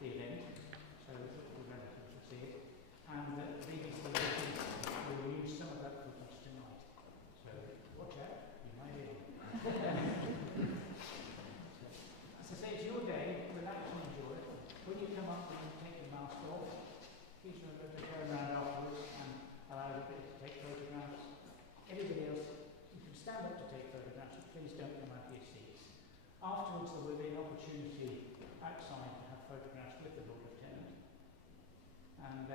the event, so the relatives will see it, and BBC will use some of that footage tonight. So watch out, you may be on. As I say, it's your day, relax and enjoy it. When you come up, you can take your mask off. Please remember to go around afterwards and allow the bit to take photographs. Everybody else, you can stand up to take photographs, but please don't come out of your seats. Afterwards, there will be an opportunity outside to have photographs with the Lord Lieutenant. And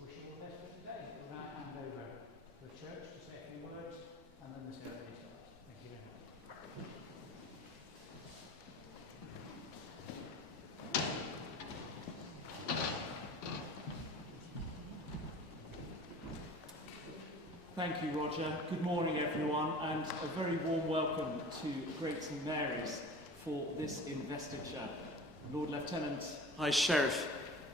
wish you all the best for today. We'll now hand over to the church to say a few words, and then the ceremony starts. Thank you very much. Thank you, Roger. Good morning, everyone, and a very warm welcome to Great St Mary's for this investiture. Lord Lieutenant. Hi, Sheriff.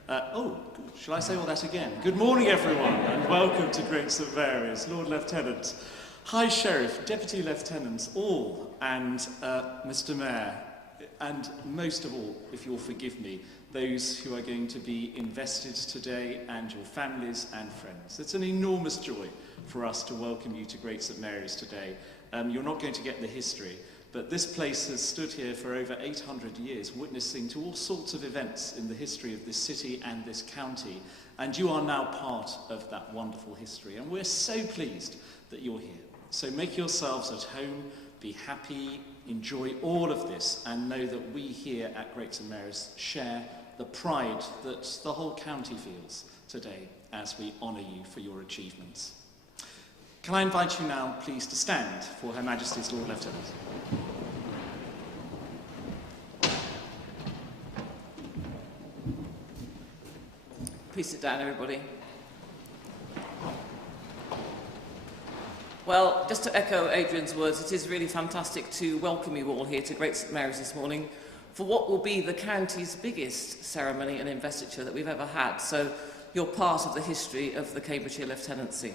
Shall I say all that again? Good morning, everyone, and welcome to Great St Mary's. Lord Lieutenant. Hi, Sheriff, Deputy Lieutenants, all, and Mr Mayor, and most of all, if you'll forgive me, those who are going to be invested today, and your families and friends. It's an enormous joy for us to welcome you to Great St Mary's today. You're not going to get the history, but this place has stood here for over 800 years, witnessing to all sorts of events in the history of this city and this county, and you are now part of that wonderful history, and we're so pleased that you're here. So make yourselves at home, be happy, enjoy all of this, and know that we here at Great St Mary's share the pride that the whole county feels today as we honour you for your achievements. Can I invite you now, please, to stand for Her Majesty's Lord Lieutenant. Please sit down, everybody. Well, just to echo Adrian's words, it is really fantastic to welcome you all here to Great St Mary's this morning for what will be the county's biggest ceremony and investiture that we've ever had. So you're part of the history of the Cambridgeshire Lieutenancy.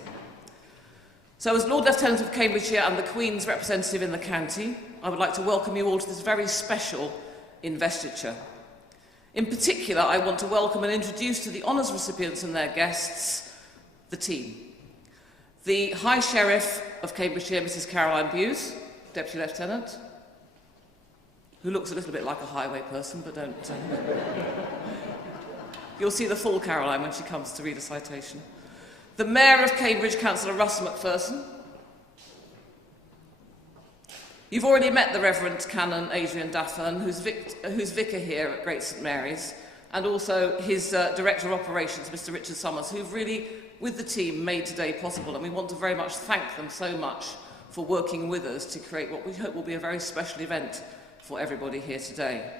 So as Lord Lieutenant of Cambridgeshire and the Queen's representative in the county, I would like to welcome you all to this very special investiture. In particular, I want to welcome and introduce to the honours recipients and their guests the team. The High Sheriff of Cambridgeshire, Mrs Carol Mbe, Deputy Lieutenant, who looks a little bit like a highway person, but don't... You'll see the full Caroline when she comes to read a citation. The Mayor of Cambridge, Councillor Russ McPherson. You've already met the Reverend Canon Adrian Daffern, who's vicar here at Great St Mary's, and also his Director of Operations, Mr Richard Summers, who've really, with the team, made today possible, and we want to very much thank them so much for working with us to create what we hope will be a very special event for everybody here today.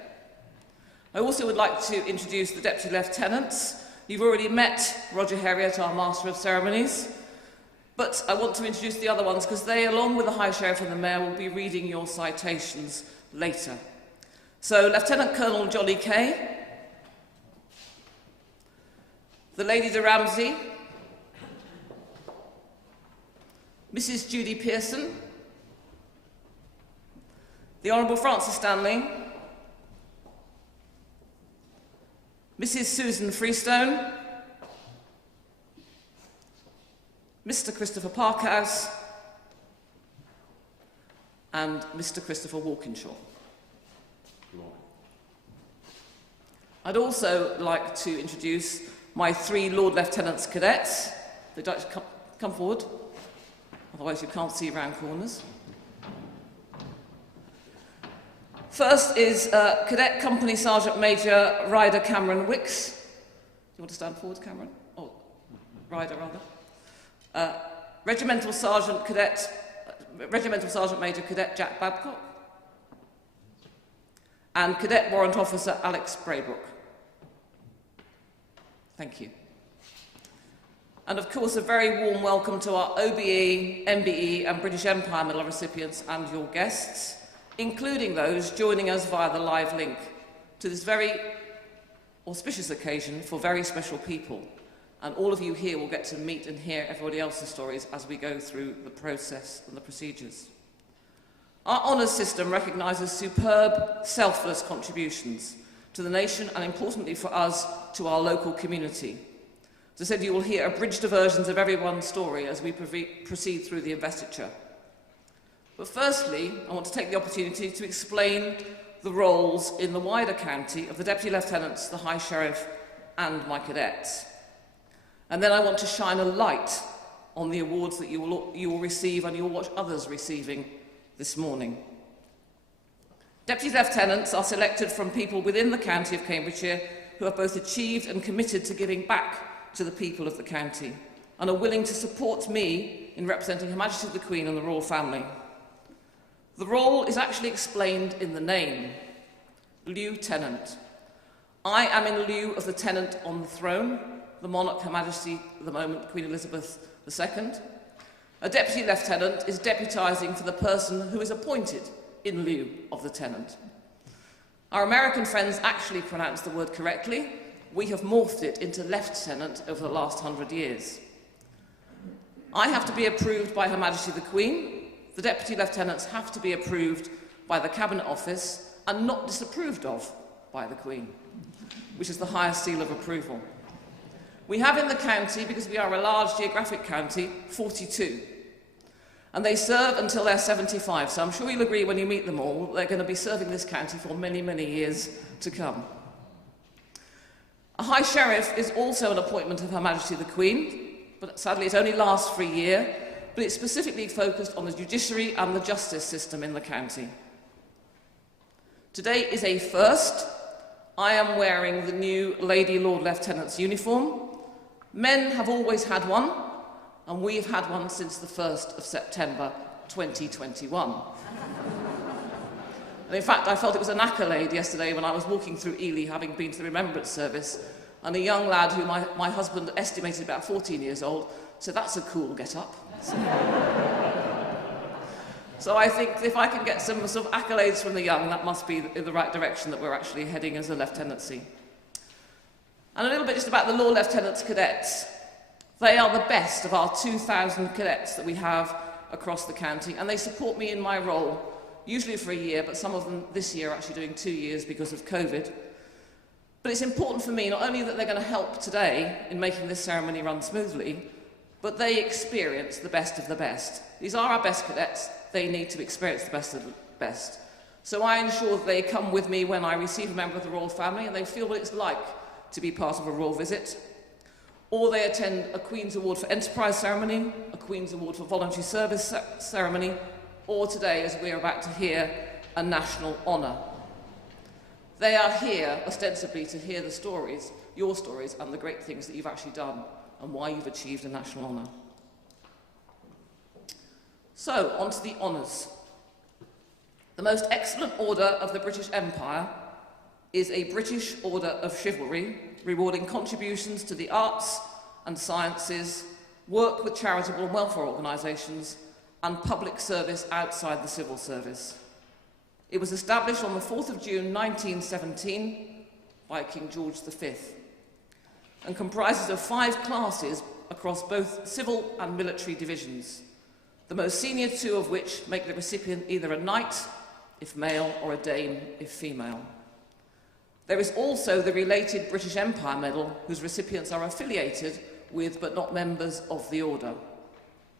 I also would like to introduce the Deputy Lieutenants. You've already met Roger Herriot, our Master of Ceremonies, but I want to introduce the other ones because they, along with the High Sheriff and the Mayor, will be reading your citations later. So, Lieutenant Colonel Johnny Kay, the Lady de Ramsey, Mrs Judy Pearson, the Honourable Francis Stanley, Mrs Susan Freestone, Mr Christopher Parkhouse, and Mr Christopher Walkinshaw. I'd also like to introduce my 3 Lord Lieutenants cadets. They'd like to come forward, otherwise you can't see round corners. First is Cadet Company Sergeant Major Ryder Cameron Wicks. You want to stand forward, Cameron? Oh, Ryder, rather. Regimental Sergeant Major Cadet Jack Babcock. And Cadet Warrant Officer Alex Braybrook. Thank you. And of course, a very warm welcome to our OBE, MBE and British Empire Medal recipients and your guests, including those joining us via the live link to this very auspicious occasion for very special people. And all of you here will get to meet and hear everybody else's stories as we go through the process and the procedures. Our honours system recognises superb, selfless contributions to the nation, and importantly for us, to our local community. As I said, you will hear abridged versions of everyone's story as we proceed through the investiture. But firstly, I want to take the opportunity to explain the roles in the wider county of the Deputy Lieutenants, the High Sheriff, and my cadets. And then I want to shine a light on the awards that you will receive and you will watch others receiving this morning. Deputy Lieutenants are selected from people within the county of Cambridgeshire who have both achieved and committed to giving back to the people of the county and are willing to support me in representing Her Majesty the Queen and the royal family. The role is actually explained in the name, Lieutenant. I am in lieu of the tenant on the throne, the monarch, Her Majesty, at the moment, Queen Elizabeth II. A deputy lieutenant is deputising for the person who is appointed in lieu of the tenant. Our American friends actually pronounce the word correctly. We have morphed it into lieutenant over the last 100 years. I have to be approved by Her Majesty the Queen. The deputy lieutenants have to be approved by the Cabinet Office and not disapproved of by the Queen, which is the highest seal of approval. We have in the county, because we are a large geographic county, 42. And they serve until they're 75, so I'm sure you'll agree when you meet them all, they're going to be serving this county for many, many years to come. A High Sheriff is also an appointment of Her Majesty the Queen, but sadly it only lasts for a year, but it's specifically focused on the judiciary and the justice system in the county. Today is a first. I am wearing the new Lady Lord Lieutenant's uniform. Men have always had one, and we've had one since the 1st of September 2021. And in fact, I felt it was an accolade yesterday when I was walking through Ely, having been to the Remembrance Service, and a young lad who my husband estimated about 14 years old said, "That's a cool get-up." So I think if I can get some sort of accolades from the young, that must be in the right direction that we're actually heading as a lieutenancy. And a little bit just about the Law Lieutenants cadets. They are the best of our 2,000 cadets that we have across the county, and they support me in my role, usually for a year, but some of them this year are actually doing 2 years because of COVID. But it's important for me not only that they're going to help today in making this ceremony run smoothly, but they experience the best of the best. These are our best cadets. They need to experience the best of the best. So I ensure that they come with me when I receive a member of the royal family and they feel what it's like to be part of a royal visit. Or they attend a Queen's Award for Enterprise ceremony, a Queen's Award for Voluntary Service ceremony, or today, as we're about to hear, a national honour. They are here ostensibly to hear the stories, your stories, and the great things that you've actually done and why you've achieved a national honour. So, on to the honours. The most excellent order of the British Empire is a British Order of Chivalry, rewarding contributions to the arts and sciences, work with charitable and welfare organisations, and public service outside the civil service. It was established on the 4th of June 1917 by King George V and comprises of 5 classes across both civil and military divisions, the most senior 2 of which make the recipient either a knight, if male, or a dame, if female. There is also the related British Empire Medal, whose recipients are affiliated with but not members of the order,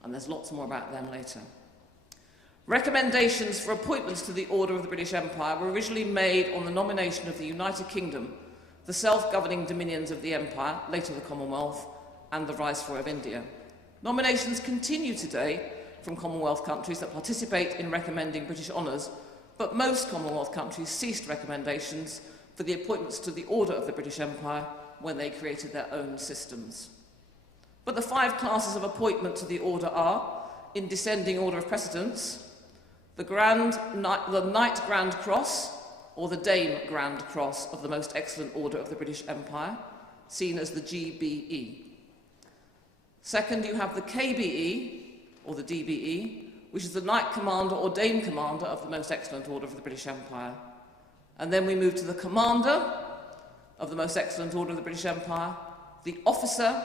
and there's lots more about them later. Recommendations for appointments to the Order of the British Empire were originally made on the nomination of the United Kingdom, the self-governing dominions of the Empire, later the Commonwealth, and the Viceroy of India. Nominations continue today from Commonwealth countries that participate in recommending British honours, but most Commonwealth countries ceased recommendations for the appointments to the Order of the British Empire when they created their own systems. But the 5 classes of appointment to the Order are, in descending order of precedence, the Knight Grand Cross, or the Dame Grand Cross of the Most Excellent Order of the British Empire, seen as the GBE. Second, you have the KBE, or the DBE, which is the Knight Commander or Dame Commander of the Most Excellent Order of the British Empire. And then we move to the Commander of the Most Excellent Order of the British Empire, the Officer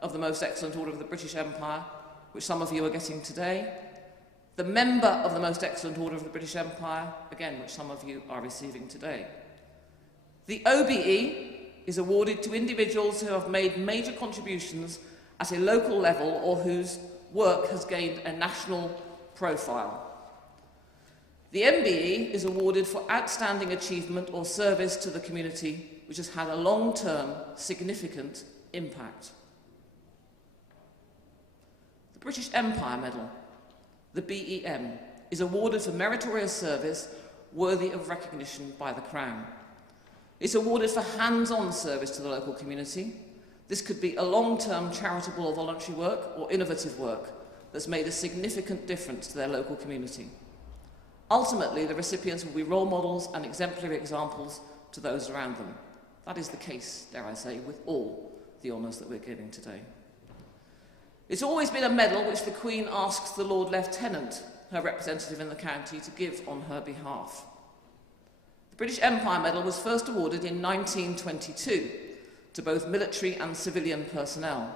of the Most Excellent Order of the British Empire, which some of you are getting today, the Member of the Most Excellent Order of the British Empire, again, which some of you are receiving today. The OBE is awarded to individuals who have made major contributions at a local level or whose work has gained a national profile. The MBE is awarded for outstanding achievement or service to the community which has had a long-term, significant impact. The British Empire Medal, the BEM, is awarded for meritorious service worthy of recognition by the Crown. It's awarded for hands-on service to the local community. This could be a long-term charitable or voluntary work or innovative work that's made a significant difference to their local community. Ultimately, the recipients will be role models and exemplary examples to those around them. That is the case, dare I say, with all the honours that we're giving today. It's always been a medal which the Queen asks the Lord Lieutenant, her representative in the county, to give on her behalf. The British Empire Medal was first awarded in 1922 to both military and civilian personnel.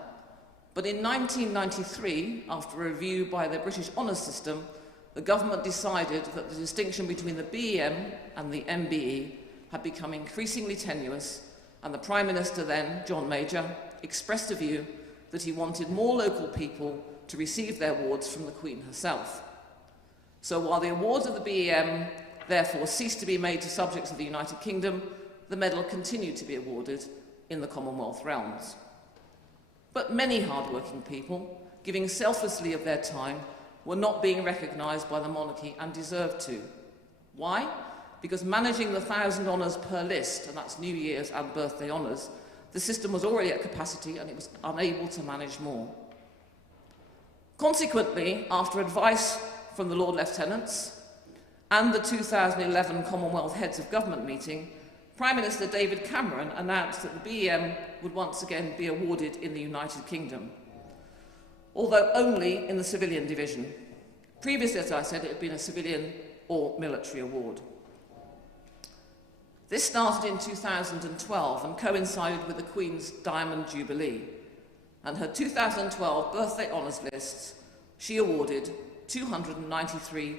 But in 1993, after a review by the British Honours System, the government decided that the distinction between the BEM and the MBE had become increasingly tenuous, and the Prime Minister then, John Major, expressed a view that he wanted more local people to receive their awards from the Queen herself. So while the awards of the BEM therefore ceased to be made to subjects of the United Kingdom, the medal continued to be awarded in the Commonwealth realms. But many hard-working people, giving selflessly of their time, were not being recognised by the monarchy and deserved to. Why? Because managing the 1,000 honours per list, and that's New Year's and birthday honours, the system was already at capacity and it was unable to manage more. Consequently, after advice from the Lord Lieutenants and the 2011 Commonwealth Heads of Government meeting, Prime Minister David Cameron announced that the BEM would once again be awarded in the United Kingdom, although only in the civilian division. Previously, as I said, it had been a civilian or military award. This started in 2012 and coincided with the Queen's Diamond Jubilee, and her 2012 birthday honours lists, she awarded 293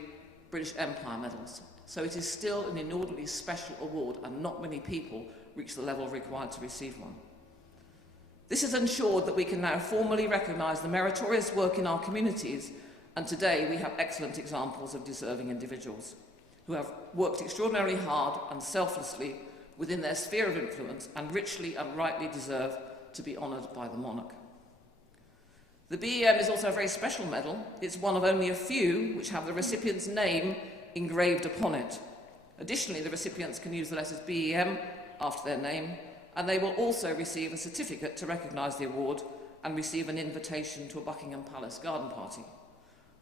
British Empire medals. So it is still an inordinately special award, and not many people reach the level required to receive one. This has ensured that we can now formally recognise the meritorious work in our communities, and today we have excellent examples of deserving individuals who have worked extraordinarily hard and selflessly within their sphere of influence and richly and rightly deserve to be honoured by the monarch. The BEM is also a very special medal. It's one of only a few which have the recipient's name engraved upon it. Additionally, the recipients can use the letters BEM after their name, and they will also receive a certificate to recognise the award and receive an invitation to a Buckingham Palace garden party.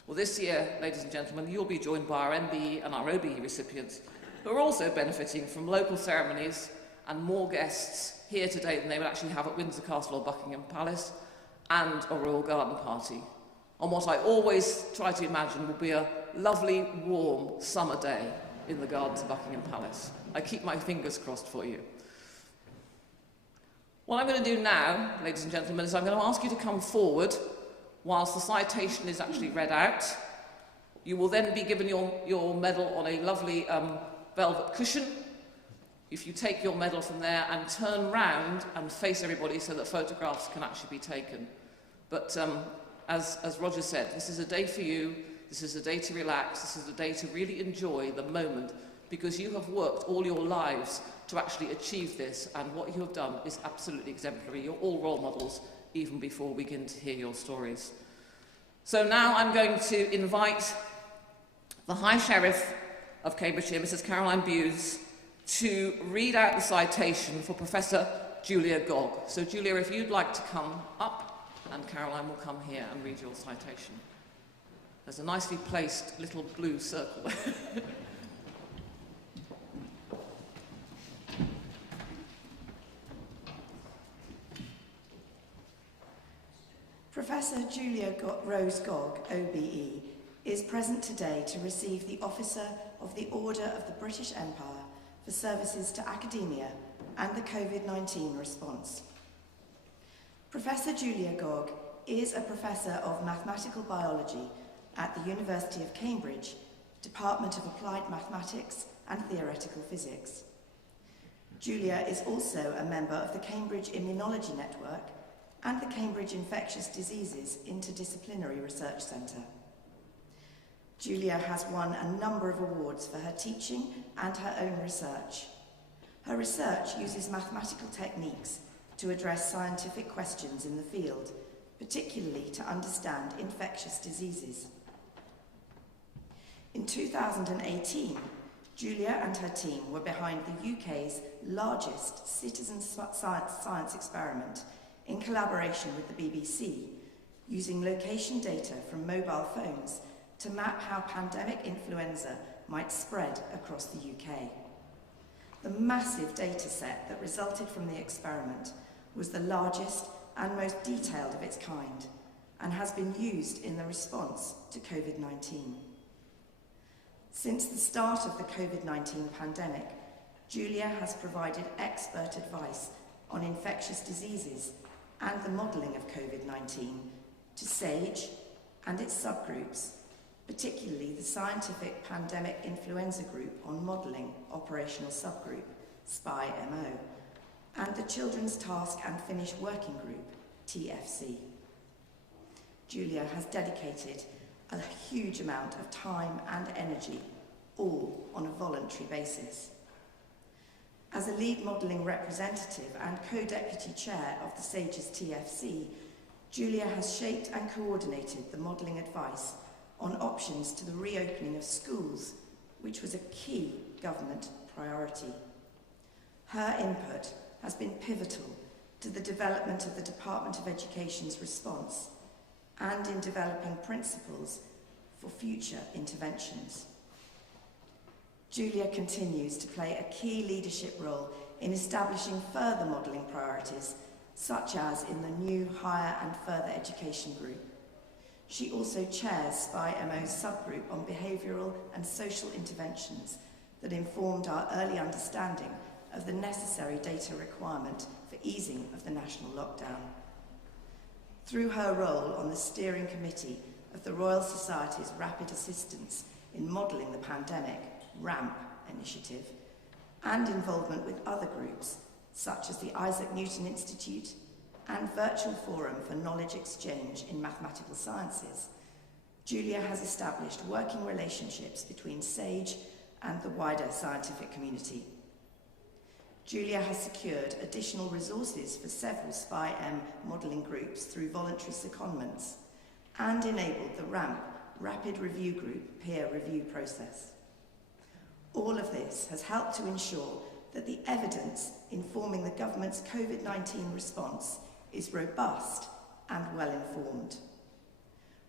Well, this year, ladies and gentlemen, you'll be joined by our MBE and our OBE recipients, who are also benefiting from local ceremonies and more guests here today than they would actually have at Windsor Castle or Buckingham Palace, and a royal garden party on what I always try to imagine will be a lovely, warm summer day in the gardens of Buckingham Palace. I keep my fingers crossed for you. What I'm going to do now, ladies and gentlemen, is I'm going to ask you to come forward whilst the citation is actually read out. You will then be given your medal on a lovely velvet cushion. If you take your medal from there and turn round and face everybody so that photographs can actually be taken. But as Roger said, this is a day for you, this is a day to relax, this is a day to really enjoy the moment, because you have worked all your lives to actually achieve this, and what you have done is absolutely exemplary. You're all role models, even before we begin to hear your stories. So now I'm going to invite the High Sheriff of Cambridgeshire, Mrs. Caroline Bewes, to read out the citation for Professor Julia Gogg. So Julia, if you'd like to come up, and Caroline will come here and read your citation. There's a nicely placed little blue circle. Professor Julia Rose Gogg, OBE, is present today to receive the Officer of the Order of the British Empire for services to academia and the COVID-19 response. Professor Julia Gogg is a Professor of Mathematical Biology at the University of Cambridge, Department of Applied Mathematics and Theoretical Physics. Julia is also a member of the Cambridge Immunology Network and the Cambridge Infectious Diseases Interdisciplinary Research Centre. Julia has won a number of awards for her teaching and her own research. Her research uses mathematical techniques to address scientific questions in the field, particularly to understand infectious diseases. In 2018, Julia and her team were behind the UK's largest citizen science experiment in collaboration with the BBC, using location data from mobile phones to map how pandemic influenza might spread across the UK. The massive data set that resulted from the experiment was the largest and most detailed of its kind, and has been used in the response to COVID-19. Since the start of the COVID-19 pandemic, Julia has provided expert advice on infectious diseases and the modelling of COVID-19 to SAGE and its subgroups, particularly the Scientific Pandemic Influenza Group on Modelling Operational Subgroup, SPI-MO, and the Children's Task and Finish Working Group, TFC. Julia has dedicated a huge amount of time and energy, all on a voluntary basis. As a lead modelling representative and co-deputy chair of the SAGE's TFC, Julia has shaped and coordinated the modelling advice on options to the reopening of schools, which was a key government priority. Her input has been pivotal to the development of the Department of Education's response and in developing principles for future interventions. Julia continues to play a key leadership role in establishing further modelling priorities, such as in the new Higher and Further Education Group. She also chairs SPI-MO's subgroup on behavioural and social interventions that informed our early understanding of the necessary data requirement for easing of the national lockdown. Through her role on the steering committee of the Royal Society's Rapid Assistance in Modelling the Pandemic, RAMP initiative, and involvement with other groups, such as the Isaac Newton Institute and Virtual Forum for Knowledge Exchange in Mathematical Sciences, Julia has established working relationships between SAGE and the wider scientific community. Julia has secured additional resources for several SPI-M modelling groups through voluntary secondments and enabled the RAMP Rapid Review Group peer review process. All of this has helped to ensure that the evidence informing the government's COVID-19 response is robust and well-informed.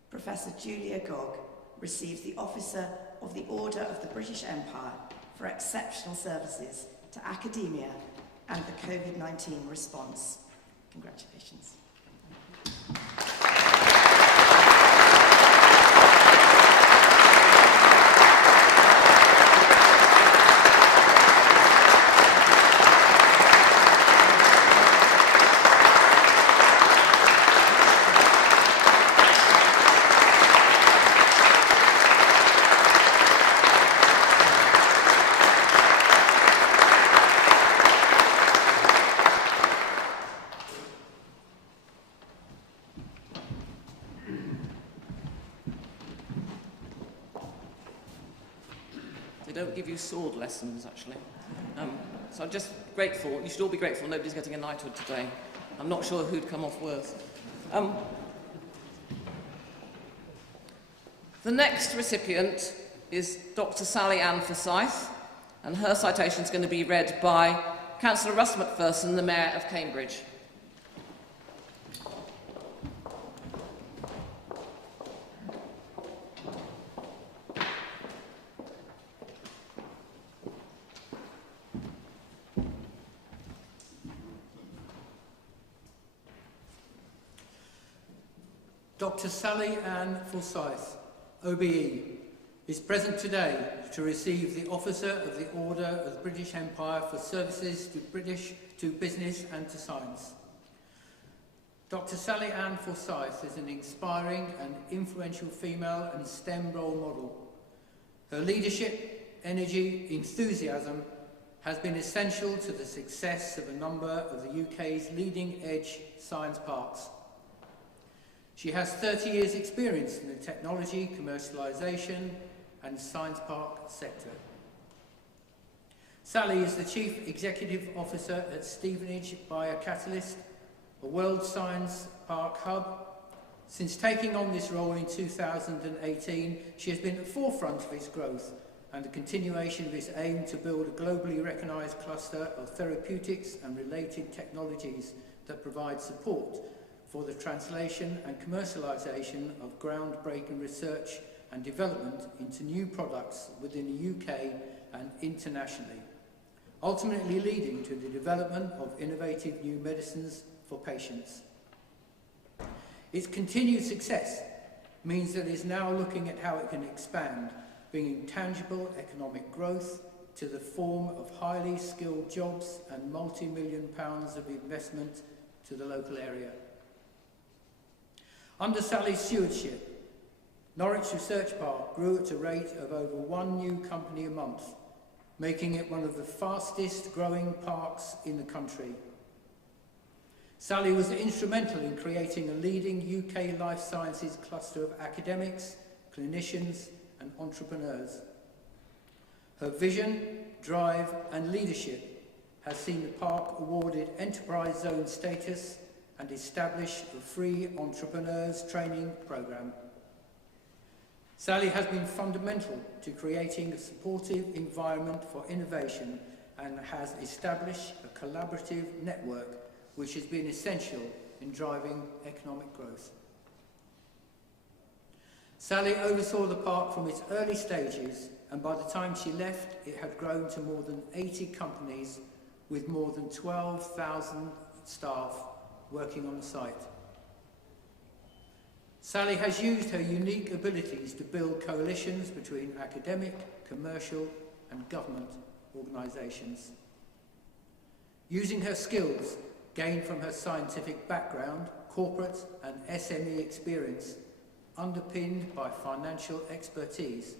Professor Julia Gogg receives the Officer of the Order of the British Empire for exceptional services to academia and the COVID-19 response. Congratulations. They don't give you sword lessons, actually. So I'm just grateful. You should all be grateful nobody's getting a knighthood today. I'm not sure who'd come off worse. The next recipient is Dr. Sally Ann Forsythe, and her citation is going to be read by Councillor Russ McPherson, the Mayor of Cambridge. Dr. Sally Ann Forsythe, OBE, is present today to receive the Officer of the Order of the British Empire for services to business and to science. Dr. Sally Ann Forsythe is an inspiring and influential female and STEM role model. Her leadership, energy, enthusiasm has been essential to the success of a number of the UK's leading-edge science parks. She has 30 years' experience in the technology, commercialisation and science park sector. Sally is the Chief Executive Officer at Stevenage Biocatalyst, a world science park hub. Since taking on this role in 2018, she has been at the forefront of its growth and the continuation of its aim to build a globally recognised cluster of therapeutics and related technologies that provide support for the translation and commercialisation of groundbreaking research and development into new products within the UK and internationally, ultimately leading to the development of innovative new medicines for patients. Its continued success means that it is now looking at how it can expand, bringing tangible economic growth to the form of highly skilled jobs and multi-million pounds of investment to the local area. Under Sally's stewardship, Norwich Research Park grew at a rate of over 1 new company a month, making it one of the fastest growing parks in the country. Sally was instrumental in creating a leading UK life sciences cluster of academics, clinicians and entrepreneurs. Her vision, drive and leadership has seen the park awarded Enterprise Zone status and established a free entrepreneurs training programme. Sally has been fundamental to creating a supportive environment for innovation and has established a collaborative network which has been essential in driving economic growth. Sally oversaw the park from its early stages, and by the time she left, it had grown to more than 80 companies with more than 12,000 staff working on the site. Sally has used her unique abilities to build coalitions between academic, commercial and government organisations. Using her skills gained from her scientific background, corporate and SME experience, underpinned by financial expertise,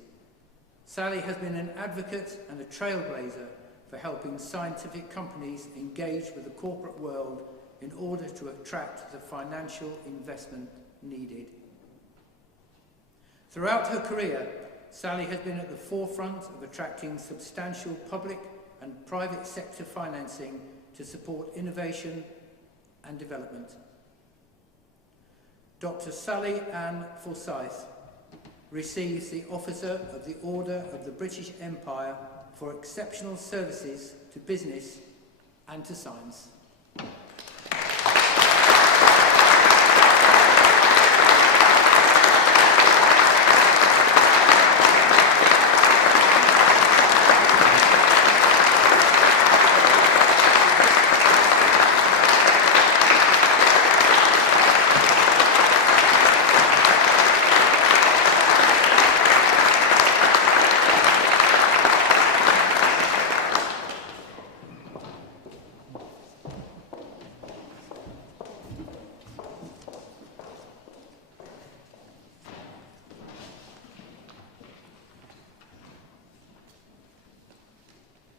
Sally has been an advocate and a trailblazer for helping scientific companies engage with the corporate world in order to attract the financial investment needed. Throughout her career, Sally has been at the forefront of attracting substantial public and private sector financing to support innovation and development. Dr. Sally Ann Forsythe receives the Officer of the Order of the British Empire for exceptional services to business and to science.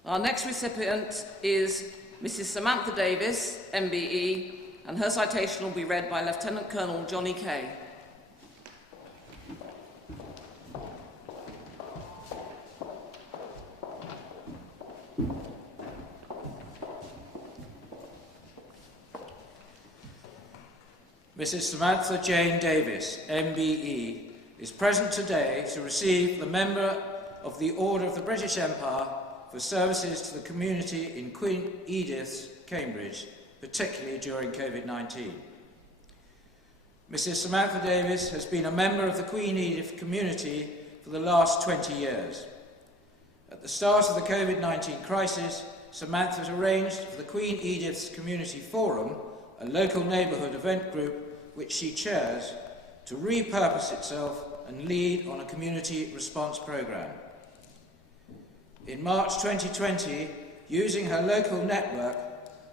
Our next recipient is Mrs. Samantha Davis Mbe, and her citation will be read by Lieutenant Colonel Johnny Kay. Mrs. Samantha Jane Davis, MBE, is present today to receive the Member of the Order of the British Empire for services to the community in Queen Edith's, Cambridge, particularly during COVID-19. Mrs. Samantha Davis has been a member of the Queen Edith community for the last 20 years. At the start of the COVID-19 crisis, Samantha arranged for the Queen Edith's Community Forum, a local neighbourhood event group which she chairs, to repurpose itself and lead on a community response programme. In March 2020, using her local network,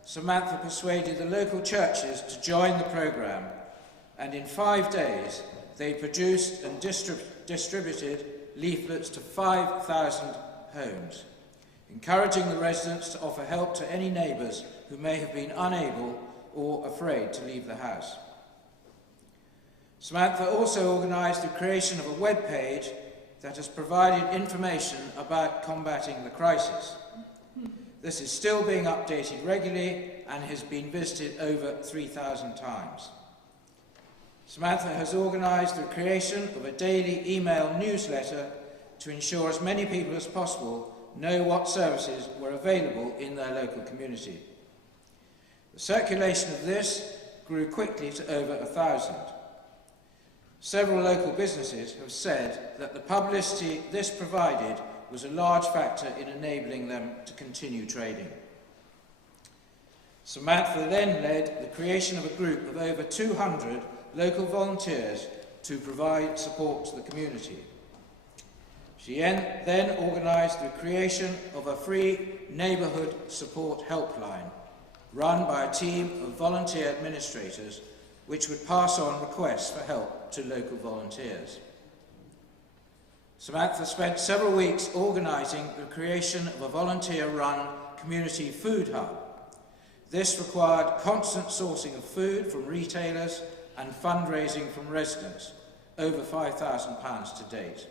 Samantha persuaded the local churches to join the programme, and in 5 days they produced and distributed leaflets to 5,000 homes. encouraging the residents to offer help to any neighbours who may have been unable or afraid to leave the house. Samantha also organised the creation of a web page that has provided information about combating the crisis. This is still being updated regularly and has been visited over 3,000 times. Samantha has organised the creation of a daily email newsletter to ensure as many people as possible know what services were available in their local community. The circulation of this grew quickly to over 1,000. Several local businesses have said that the publicity this provided was a large factor in enabling them to continue trading. Samantha then led the creation of a group of over 200 local volunteers to provide support to the community. She then organised the creation of a free neighbourhood support helpline run by a team of volunteer administrators which would pass on requests for help to local volunteers. Samantha spent several weeks organising the creation of a volunteer-run community food hub. This required constant sourcing of food from retailers and fundraising from residents, over £5,000 to date,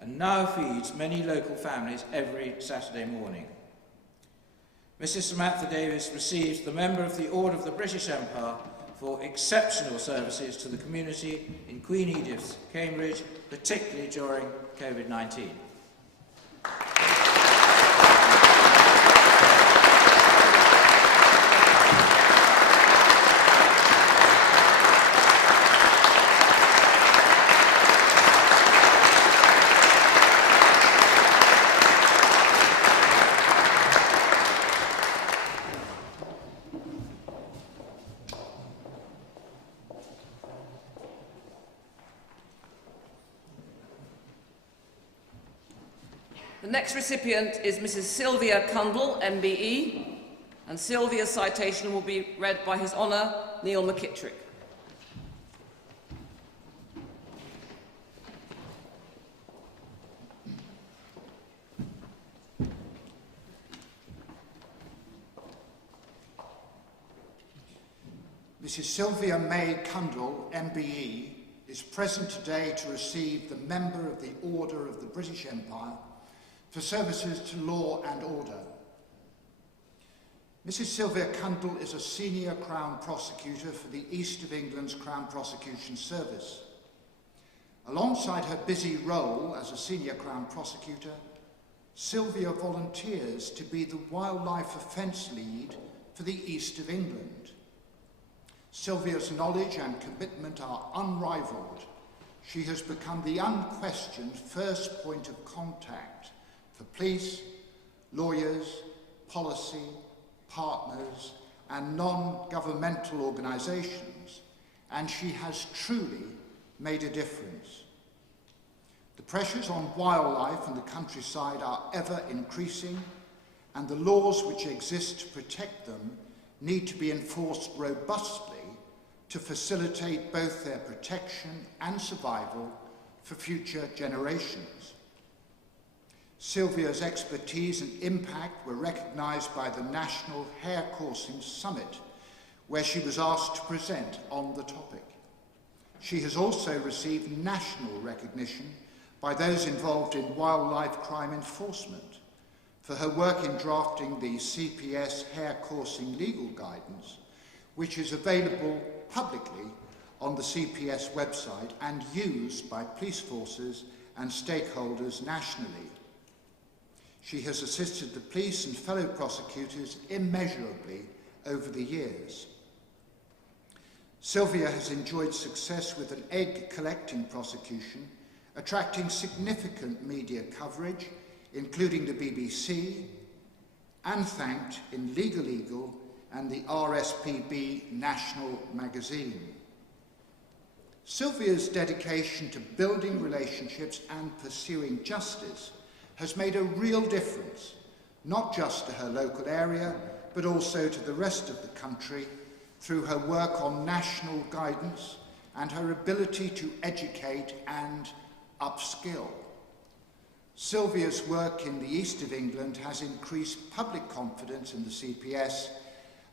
and now feeds many local families every Saturday morning. Mrs. Samantha Davis receives the Member of the Order of the British Empire for exceptional services to the community in Queen Edith's, Cambridge, particularly during COVID-19. The next recipient is Mrs. Sylvia Kendall Mbe, and Sylvia's citation will be read by His Honour Neil McKittrick. Mrs. Sylvia May Kendall Mbe is present today to receive the Member of the Order of the British Empire for services to law and order. Mrs. Sylvia Kendall is a senior Crown Prosecutor for the East of England's Crown Prosecution Service. Alongside her busy role as a senior Crown Prosecutor, Sylvia volunteers to be the Wildlife Offence Lead for the East of England. Sylvia's knowledge and commitment are unrivalled. She has become the unquestioned first point of contact for police, lawyers, policy, partners, and non-governmental organisations, and she has truly made a difference. The pressures on wildlife and the countryside are ever increasing, and the laws which exist to protect them need to be enforced robustly to facilitate both their protection and survival for future generations. Sylvia's expertise and impact were recognised by the National Hare Coursing Summit, where she was asked to present on the topic. She has also received national recognition by those involved in wildlife crime enforcement for her work in drafting the CPS Hare Coursing legal guidance, which is available publicly on the CPS website and used by police forces and stakeholders nationally. She has assisted the police and fellow prosecutors immeasurably over the years. Sylvia has enjoyed success with an egg collecting prosecution, attracting significant media coverage, including the BBC, and thanked in Legal Eagle and the RSPB National Magazine. Sylvia's dedication to building relationships and pursuing justice has made a real difference, not just to her local area, but also to the rest of the country through her work on national guidance and her ability to educate and upskill. Sylvia's work in the east of England has increased public confidence in the CPS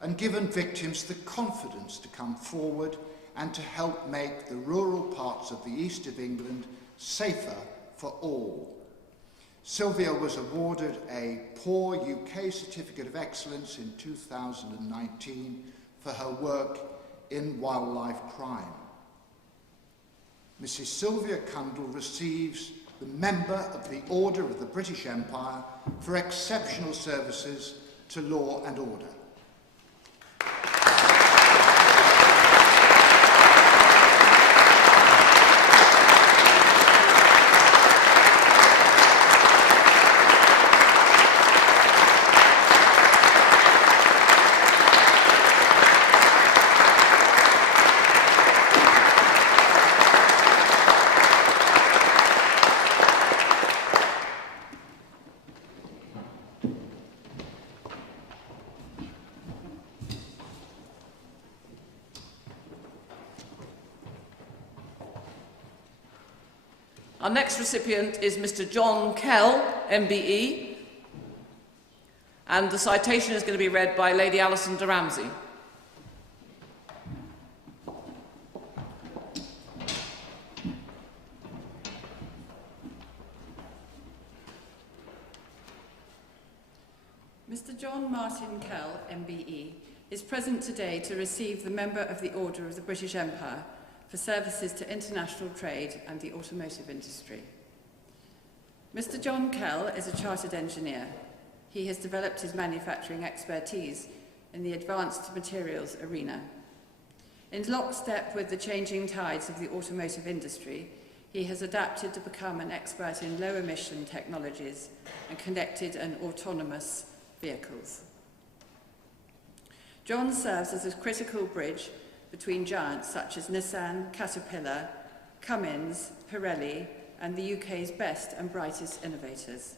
and given victims the confidence to come forward and to help make the rural parts of the east of England safer for all. Sylvia was awarded a Poor UK Certificate of Excellence in 2019 for her work in wildlife crime. Mrs. Sylvia Kendall receives the Member of the Order of the British Empire for exceptional services to law and order. Our next recipient is Mr. John Kell, MBE, and the citation is going to be read by Lady Alison de Ramsey. Mr. John Martin Kell, MBE, is present today to receive the Member of the Order of the British Empire for services to international trade and the automotive industry. Mr. John Kell is a chartered engineer. He has developed his manufacturing expertise in the advanced materials arena. In lockstep with the changing tides of the automotive industry, he has adapted to become an expert in low-emission technologies and connected and autonomous vehicles. John serves as a critical bridge between giants such as Nissan, Caterpillar, Cummins, Pirelli, and the UK's best and brightest innovators.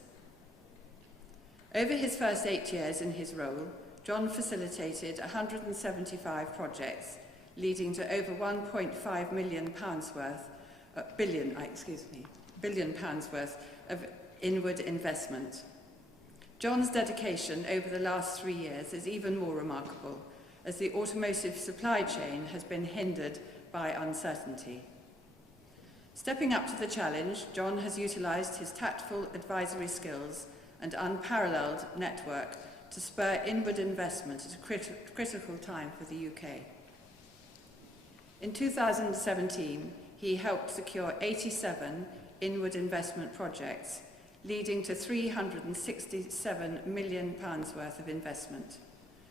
Over his first 8 years in his role, John facilitated 175 projects, leading to over £1.5 billion worth of inward investment. John's dedication over the last 3 years is even more remarkable, as the automotive supply chain has been hindered by uncertainty. Stepping up to the challenge, John has utilised his tactful advisory skills and unparalleled network to spur inward investment at a critical time for the UK. In 2017, he helped secure 87 inward investment projects, leading to £367 million worth of investment,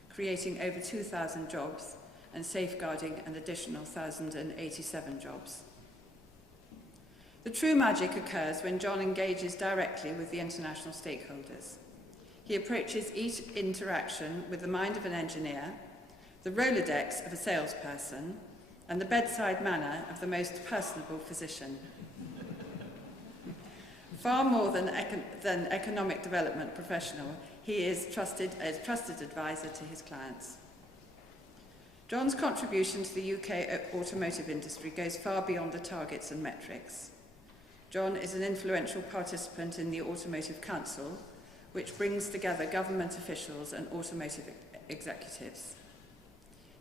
creating over 2,000 jobs and safeguarding an additional 1,087 jobs. The true magic occurs when John engages directly with the international stakeholders. He approaches each interaction with the mind of an engineer, the Rolodex of a salesperson, and the bedside manner of the most personable physician. Far more than economic development professional, he is a trusted advisor to his clients. John's contribution to the UK automotive industry goes far beyond the targets and metrics. John is an influential participant in the Automotive Council, which brings together government officials and automotive executives.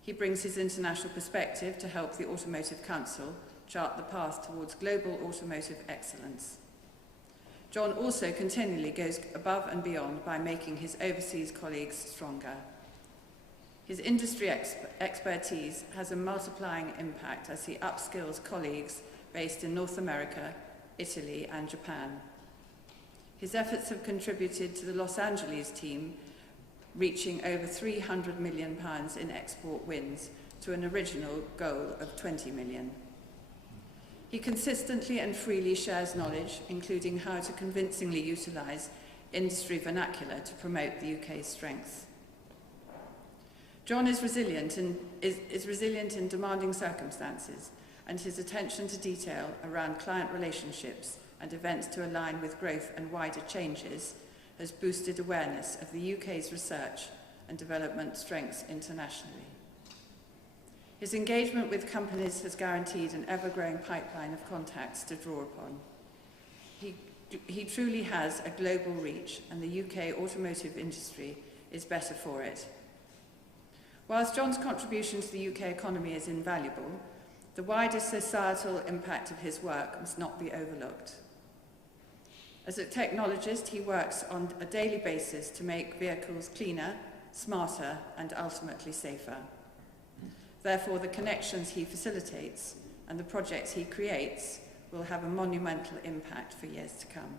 He brings his international perspective to help the Automotive Council chart the path towards global automotive excellence. John also continually goes above and beyond by making his overseas colleagues stronger. His industry expertise has a multiplying impact as he upskills colleagues based in North America, Italy, and Japan. His efforts have contributed to the Los Angeles team reaching over £300 million in export wins to an original goal of £20 million. He consistently and freely shares knowledge, including how to convincingly utilise industry vernacular to promote the UK's strengths. John is resilient in demanding circumstances, and his attention to detail around client relationships and events to align with growth and wider changes has boosted awareness of the UK's research and development strengths internationally. His engagement with companies has guaranteed an ever-growing pipeline of contacts to draw upon. he truly has a global reach, and the UK automotive industry is better for it. Whilst John's contribution to the UK economy is invaluable, the wider societal impact of his work must not be overlooked. As a technologist, he works on a daily basis to make vehicles cleaner, smarter, and ultimately safer. Therefore, the connections he facilitates and the projects he creates will have a monumental impact for years to come.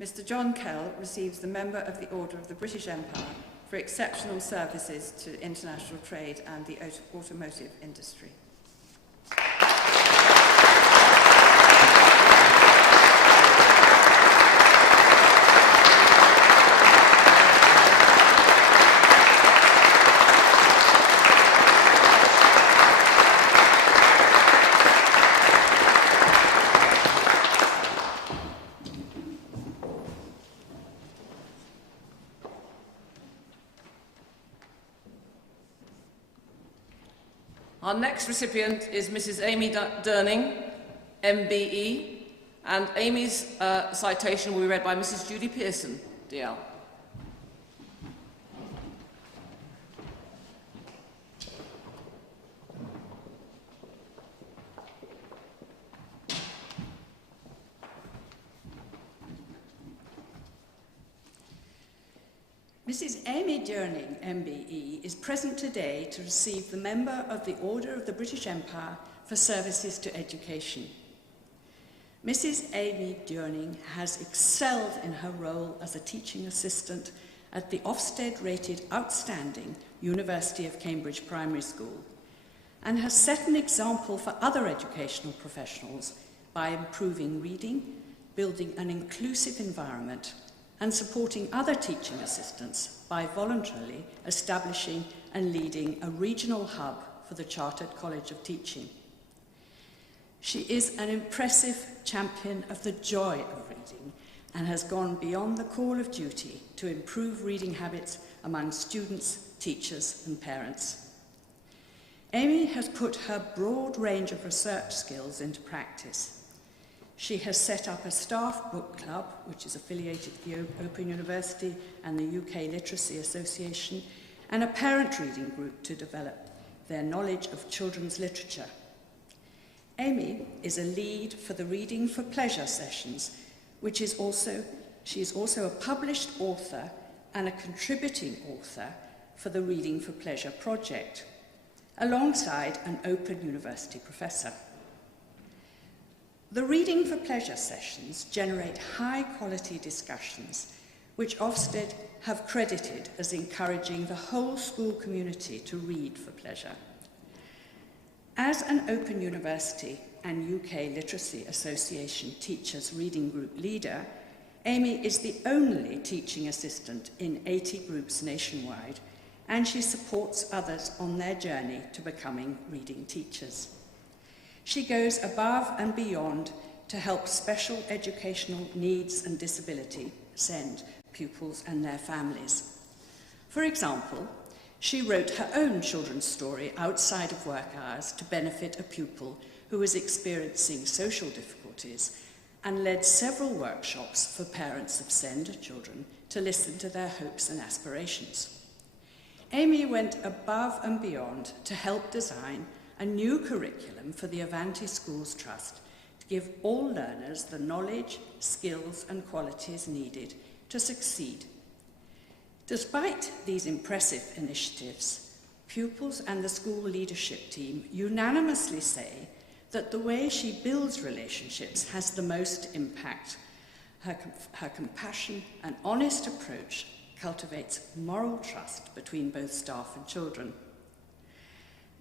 Mr. John Kell receives the Member of the Order of the British Empire for exceptional services to international trade and the automotive industry. Our next recipient is Mrs. Amy Durning, MBE, and Amy's citation will be read by Mrs. Judy Pearson, DL. Mrs. Amy Durning, MBE, is present today to receive the Member of the Order of the British Empire for services to education. Mrs. Amy Durning has excelled in her role as a teaching assistant at the Ofsted-rated outstanding University of Cambridge Primary School and has set an example for other educational professionals by improving reading, building an inclusive environment, and supporting other teaching assistants by voluntarily establishing and leading a regional hub for the Chartered College of Teaching. She is an impressive champion of the joy of reading and has gone beyond the call of duty to improve reading habits among students, teachers, and parents. Amy has put her broad range of research skills into practice. She has set up a staff book club, which is affiliated with the Open University and the UK Literacy Association, and a parent reading group to develop their knowledge of children's literature. Amy is a lead for the Reading for Pleasure sessions, she is also a published author and a contributing author for the Reading for Pleasure project, alongside an Open University professor. The Reading for Pleasure sessions generate high-quality discussions, which Ofsted have credited as encouraging the whole school community to read for pleasure. As an Open University and UK Literacy Association Teachers Reading Group leader, Amy is the only teaching assistant in 80 groups nationwide, and she supports others on their journey to becoming reading teachers. She goes above and beyond to help special educational needs and disability SEND pupils and their families. For example, she wrote her own children's story outside of work hours to benefit a pupil who was experiencing social difficulties and led several workshops for parents of SEND children to listen to their hopes and aspirations. Amy went above and beyond to help design a new curriculum for the Avanti Schools Trust to give all learners the knowledge, skills and qualities needed to succeed. Despite these impressive initiatives, pupils and the school leadership team unanimously say that the way she builds relationships has the most impact. Her compassion and honest approach cultivates moral trust between both staff and children.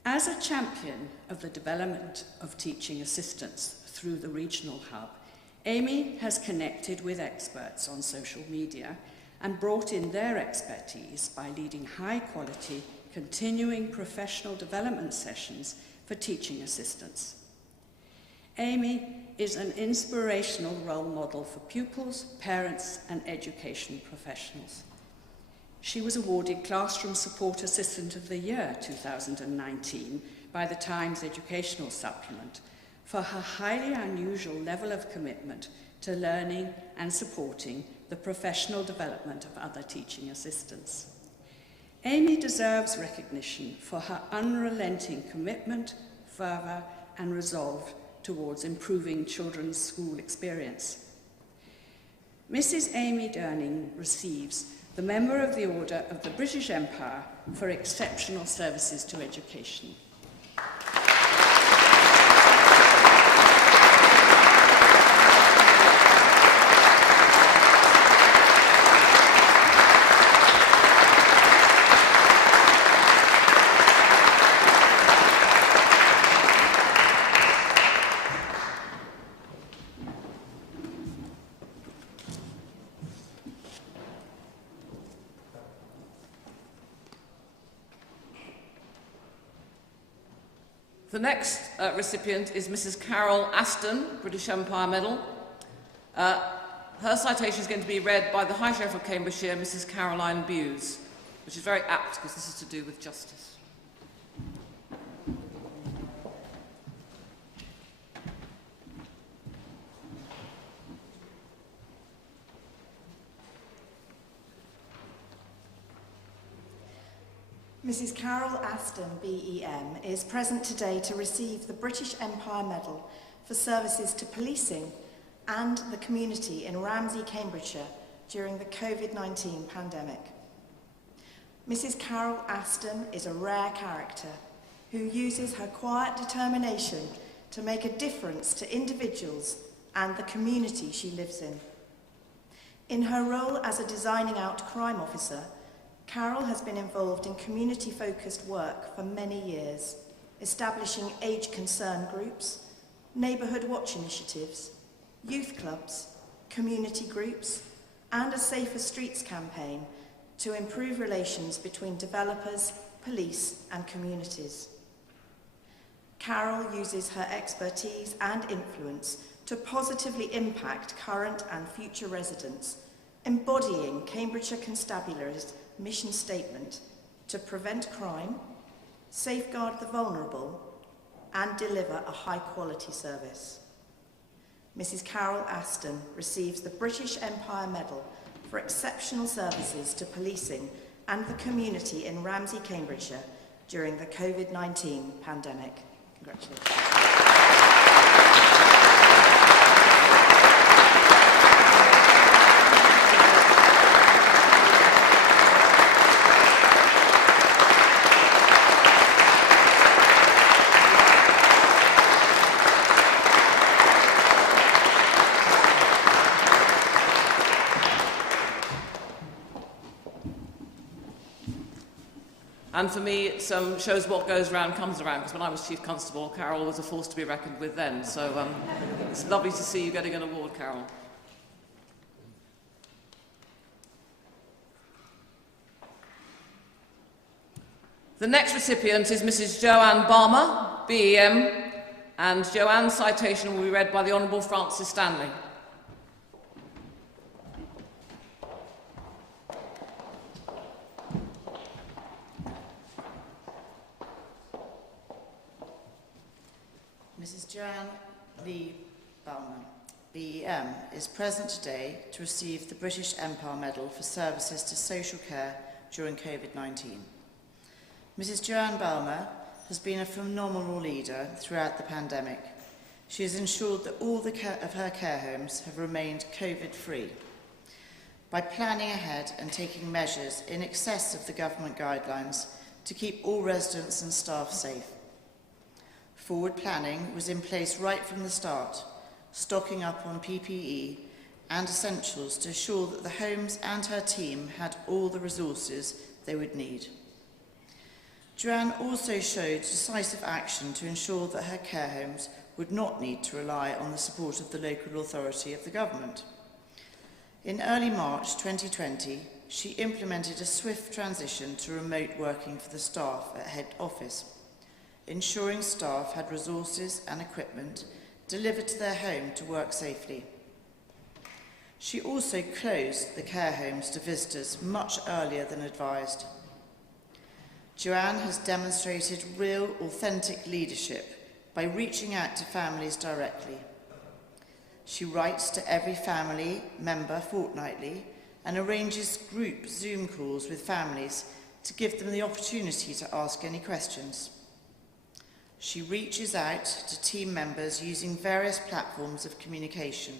As a champion of the development of teaching assistants through the regional hub, Amy has connected with experts on social media and brought in their expertise by leading high-quality, continuing professional development sessions for teaching assistants. Amy is an inspirational role model for pupils, parents, and education professionals. She was awarded Classroom Support Assistant of the Year 2019 by the Times Educational Supplement for her highly unusual level of commitment to learning and supporting the professional development of other teaching assistants. Amy deserves recognition for her unrelenting commitment, fervour and resolve towards improving children's school experience. Mrs. Amy Durning receives the Member of the Order of the British Empire for exceptional services to education. The next recipient is Mrs. Carol Aston, British Empire Medal. Her citation is going to be read by the High Sheriff of Cambridgeshire, Mrs. Caroline Bewes, which is very apt because this is to do with justice. Mrs. Carol Aston, BEM, is present today to receive the British Empire Medal for services to policing and the community in Ramsey, Cambridgeshire during the COVID-19 pandemic. Mrs. Carol Aston is a rare character who uses her quiet determination to make a difference to individuals and the community she lives in. In her role as a designing out crime officer, Carol has been involved in community-focused work for many years, establishing age concern groups, neighbourhood watch initiatives, youth clubs, community groups, and a Safer Streets campaign to improve relations between developers, police, and communities. Carol uses her expertise and influence to positively impact current and future residents, embodying Cambridgeshire Constabulary's mission statement to prevent crime, safeguard the vulnerable, and deliver a high-quality service. Mrs. Carol Aston receives the British Empire Medal for exceptional services to policing and the community in Ramsey, Cambridgeshire during the COVID-19 pandemic. Congratulations. And for me, it shows what goes round comes around, because when I was Chief Constable, Carol was a force to be reckoned with then. So it's lovely to see you getting an award, Carol. The next recipient is Mrs. Joanne Balmer, BEM, and Joanne's citation will be read by the Honourable Francis Stanley. Mrs. Joanne Lee Balmer, BEM, is present today to receive the British Empire Medal for services to social care during COVID-19. Mrs. Joanne Balmer has been a phenomenal leader throughout the pandemic. She has ensured that all of her care homes have remained COVID-free by planning ahead and taking measures in excess of the government guidelines to keep all residents and staff safe. Forward planning was in place right from the start, stocking up on PPE and essentials to ensure that the homes and her team had all the resources they would need. Joanne also showed decisive action to ensure that her care homes would not need to rely on the support of the local authority of the government. In early March 2020, she implemented a swift transition to remote working for the staff at head office, ensuring staff had resources and equipment delivered to their home to work safely. She also closed the care homes to visitors much earlier than advised. Joanne has demonstrated real, authentic leadership by reaching out to families directly. She writes to every family member fortnightly and arranges group Zoom calls with families to give them the opportunity to ask any questions. She reaches out to team members using various platforms of communication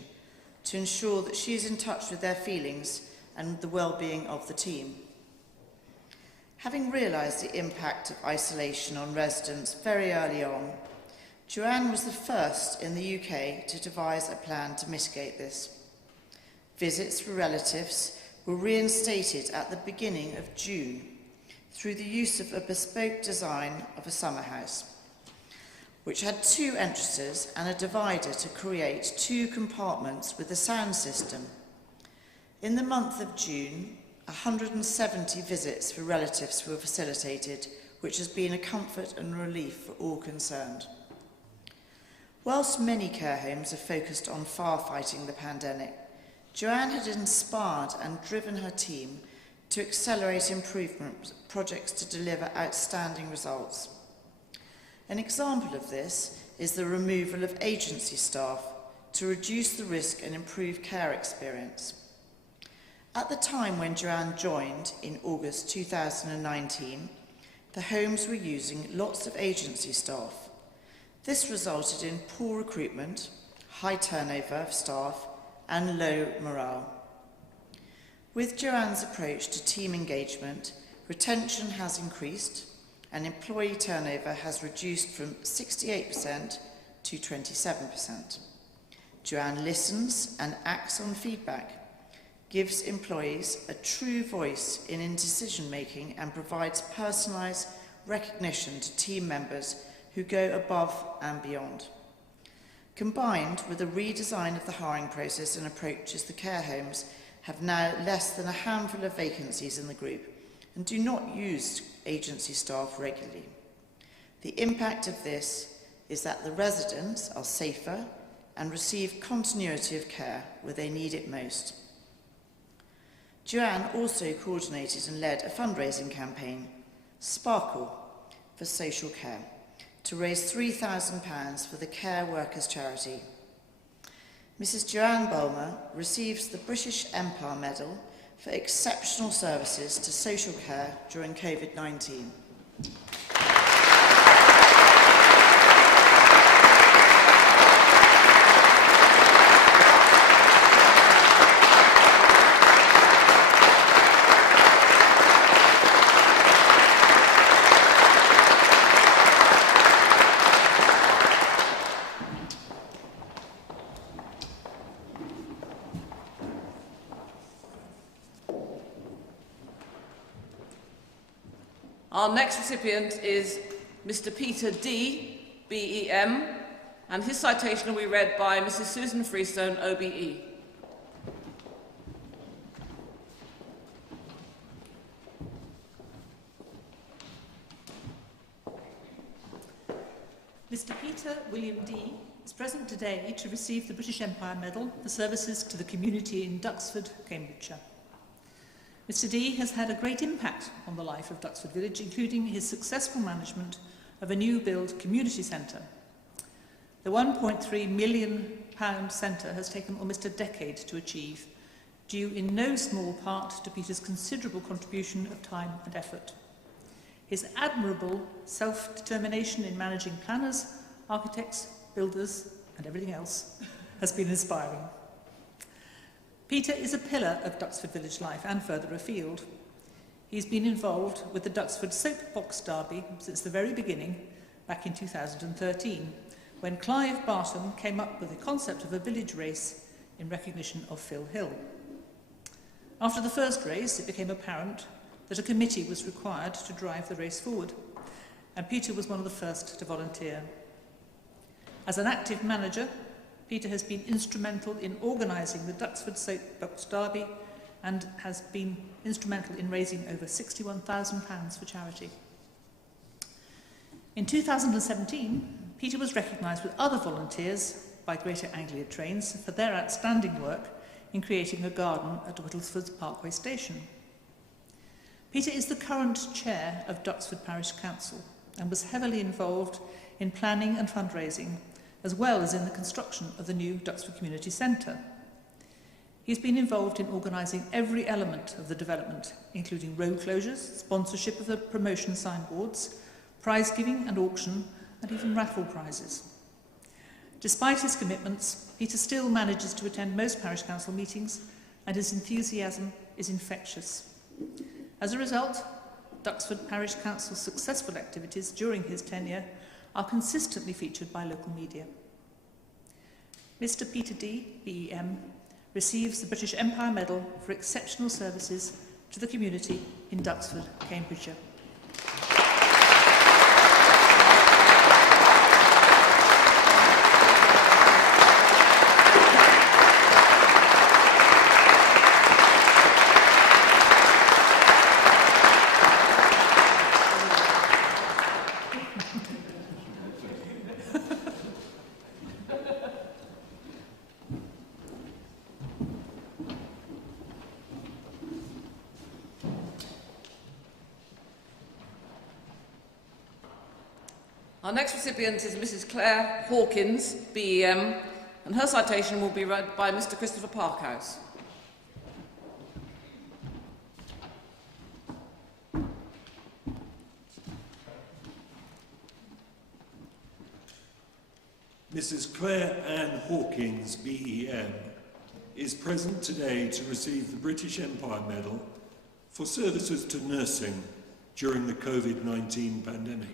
to ensure that she is in touch with their feelings and the well-being of the team. Having realised the impact of isolation on residents very early on, Joanne was the first in the UK to devise a plan to mitigate this. Visits for relatives were reinstated at the beginning of June through the use of a bespoke design of a summer house, which had 2 entrances and a divider to create 2 compartments with a sound system. In the month of June, 170 visits for relatives were facilitated, which has been a comfort and relief for all concerned. Whilst many care homes are focused on fighting the pandemic, Joanne had inspired and driven her team to accelerate improvement projects to deliver outstanding results. An example of this is the removal of agency staff to reduce the risk and improve care experience. At the time when Joanne joined in August 2019, the homes were using lots of agency staff. This resulted in poor recruitment, high turnover of staff, and low morale. With Joanne's approach to team engagement, retention has increased and employee turnover has reduced from 68% to 27%. Joanne listens and acts on feedback, gives employees a true voice in decision-making and provides personalised recognition to team members who go above and beyond. Combined with a redesign of the hiring process and approaches, the care homes have now less than a handful of vacancies in the group and do not use agency staff regularly. The impact of this is that the residents are safer and receive continuity of care where they need it most. Joanne also coordinated and led a fundraising campaign, Sparkle, for social care, to raise £3,000 for the Care Workers charity. Mrs. Joanne Balmer receives the British Empire Medal for exceptional services to social care during COVID-19. Our next recipient is Mr. Peter D. Bem, and his citation will be read by Mrs. Susan Freestone, OBE. Mr. Peter William D. is present today to receive the British Empire Medal for services to the community in Duxford, Cambridgeshire. Mr. D has had a great impact on the life of Duxford Village, including his successful management of a new build community centre. The £1.3 million centre has taken almost a decade to achieve, due in no small part to Peter's considerable contribution of time and effort. His admirable self-determination in managing planners, architects, builders and everything else has been inspiring. Peter is a pillar of Duxford Village life and further afield. He's been involved with the Duxford Soapbox Derby since the very beginning, back in 2013, when Clive Barton came up with the concept of a village race in recognition of Phil Hill. After the first race, it became apparent that a committee was required to drive the race forward, and Peter was one of the first to volunteer. As an active manager, Peter has been instrumental in organising the Duxford Soapbox Derby and has been instrumental in raising over £61,000 for charity. In 2017, Peter was recognised with other volunteers by Greater Anglia Trains for their outstanding work in creating a garden at Whitworth Parkway Station. Peter is the current chair of Duxford Parish Council and was heavily involved in planning and fundraising as well as in the construction of the new Duxford Community Centre. He's been involved in organising every element of the development, including road closures, sponsorship of the promotion signboards, prize giving and auction, and even raffle prizes. Despite his commitments, Peter still manages to attend most parish council meetings, and his enthusiasm is infectious. As a result, Duxford Parish Council's successful activities during his tenure are consistently featured by local media. Mr. Peter D, BEM, receives the British Empire Medal for exceptional services to the community in Duxford, Cambridgeshire. Our next recipient is Mrs. Claire Hawkins, BEM, and her citation will be read by Mr. Christopher Parkhouse. Mrs. Claire Ann Hawkins, BEM, is present today to receive the British Empire Medal for services to nursing during the COVID-19 pandemic.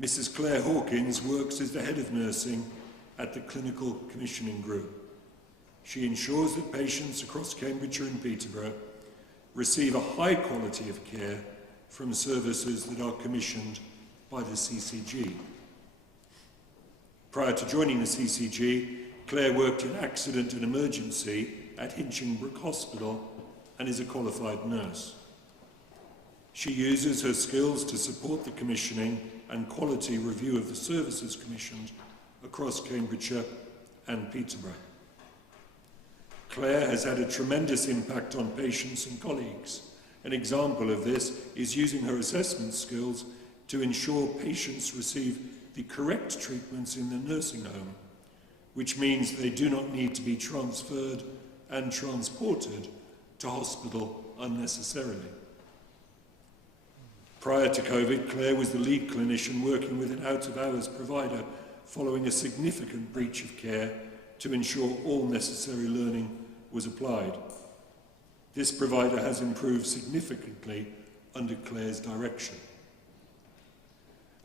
Mrs. Claire Hawkins works as the head of nursing at the Clinical Commissioning Group. She ensures that patients across Cambridgeshire and Peterborough receive a high quality of care from services that are commissioned by the CCG. Prior to joining the CCG, Claire worked in accident and emergency at Hinchingbrook Hospital and is a qualified nurse. She uses her skills to support the commissioning and quality review of the services commissioned across Cambridgeshire and Peterborough. Claire has had a tremendous impact on patients and colleagues. An example of this is using her assessment skills to ensure patients receive the correct treatments in the nursing home, which means they do not need to be transferred and transported to hospital unnecessarily. Prior to COVID, Claire was the lead clinician working with an out-of-hours provider following a significant breach of care to ensure all necessary learning was applied. This provider has improved significantly under Claire's direction.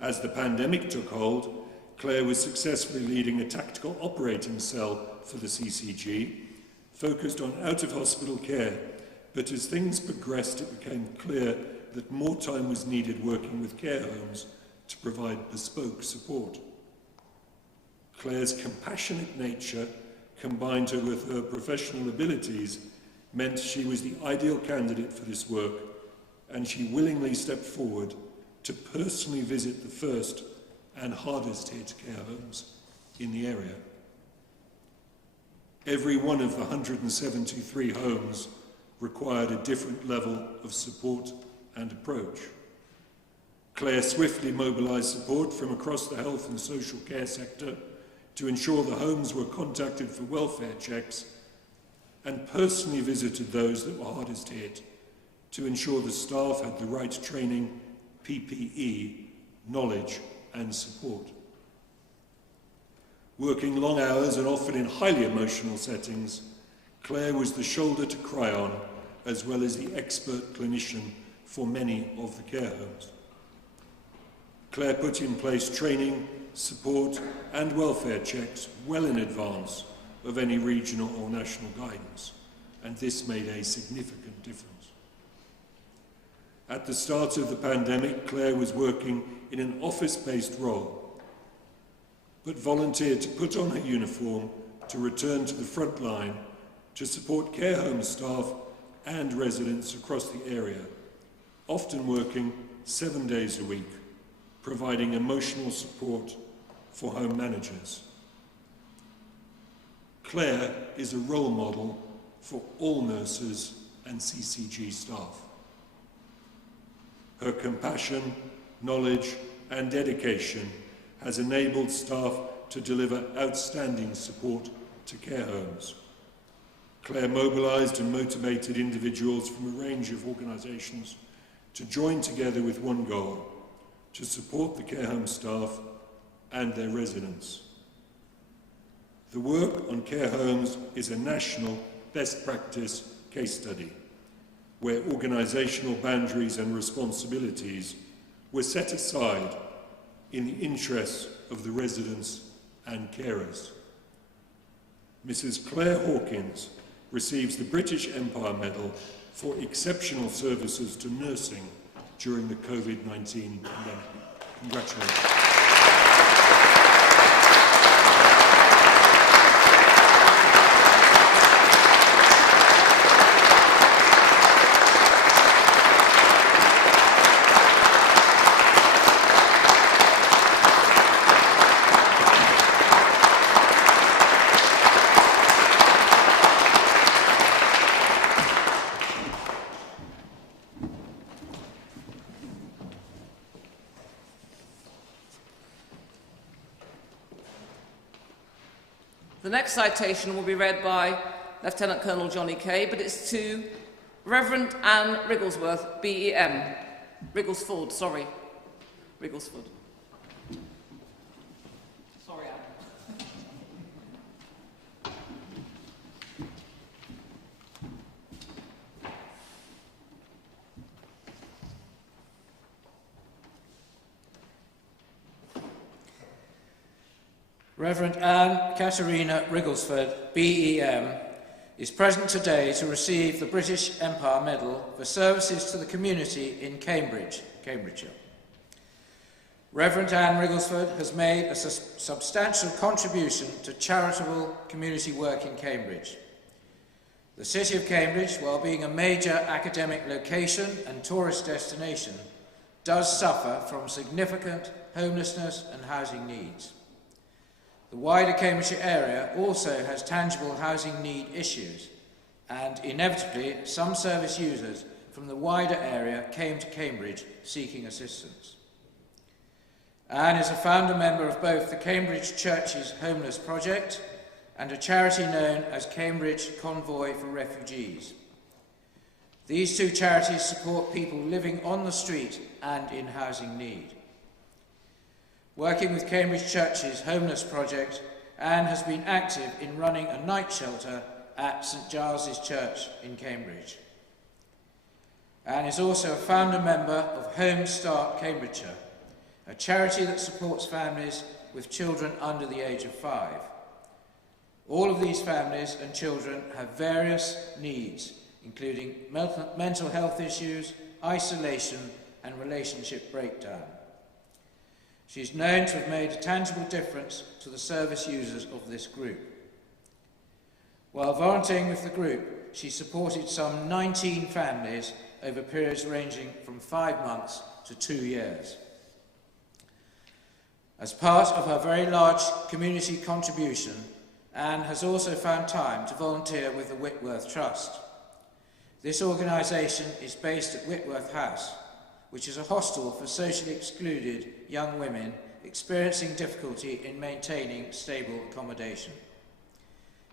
As the pandemic took hold, Claire was successfully leading a tactical operating cell for the CCG, focused on out-of-hospital care, but as things progressed, it became clear that more time was needed working with care homes to provide bespoke support. Claire's compassionate nature, combined with her professional abilities, meant she was the ideal candidate for this work, and she willingly stepped forward to personally visit the first and hardest hit care homes in the area. Every one of the 173 homes required a different level of support and approach. Claire swiftly mobilised support from across the health and social care sector to ensure the homes were contacted for welfare checks, and personally visited those that were hardest hit to ensure the staff had the right training, PPE, knowledge and support. Working long hours and often in highly emotional settings, Claire was the shoulder to cry on, as well as the expert clinician for many of the care homes. Claire put in place training, support and welfare checks well in advance of any regional or national guidance, and this made a significant difference. At the start of the pandemic, Claire was working in an office-based role, but volunteered to put on her uniform to return to the front line to support care home staff and residents across the area, often working 7 days a week, providing emotional support for home managers. Claire is a role model for all nurses and CCG staff. Her compassion, knowledge and dedication has enabled staff to deliver outstanding support to care homes. Claire mobilised and motivated individuals from a range of organisations to join together with one goal: to support the care home staff and their residents. The work on care homes is a national best practice case study, where organisational boundaries and responsibilities were set aside in the interests of the residents and carers. Mrs. Claire Hawkins receives the British Empire Medal for exceptional services to nursing during the COVID-19 pandemic. Congratulations. The next citation will be read by Lieutenant Colonel Johnny Kay, but it's to Reverend Anne Wrigglesworth, BEM. Wrigglesford, sorry. Wrigglesford. Sorry, Anne. Reverend Anne Katerina Wrigglesford, BEM, is present today to receive the British Empire Medal for services to the community in Cambridge, Cambridgeshire. Reverend Anne Wrigglesford has made a substantial contribution to charitable community work in Cambridge. The City of Cambridge, while being a major academic location and tourist destination, does suffer from significant homelessness and housing needs. The wider Cambridgeshire area also has tangible housing need issues, and inevitably some service users from the wider area came to Cambridge seeking assistance. Anne is a founder member of both the Cambridge Churches Homeless Project and a charity known as Cambridge Convoy for Refugees. These two charities support people living on the street and in housing need. Working with Cambridge Churches Homeless Project, Anne has been active in running a night shelter at St Giles's Church in Cambridge. Anne is also a founder member of Home Start Cambridgeshire, a charity that supports families with children under the age of 5. All of these families and children have various needs, including mental health issues, isolation, and relationship breakdown. She is known to have made a tangible difference to the service users of this group. While volunteering with the group, she supported some 19 families over periods ranging from 5 months to 2 years. As part of her very large community contribution, Anne has also found time to volunteer with the Whitworth Trust. This organisation is based at Whitworth House, which is a hostel for socially excluded young women experiencing difficulty in maintaining stable accommodation.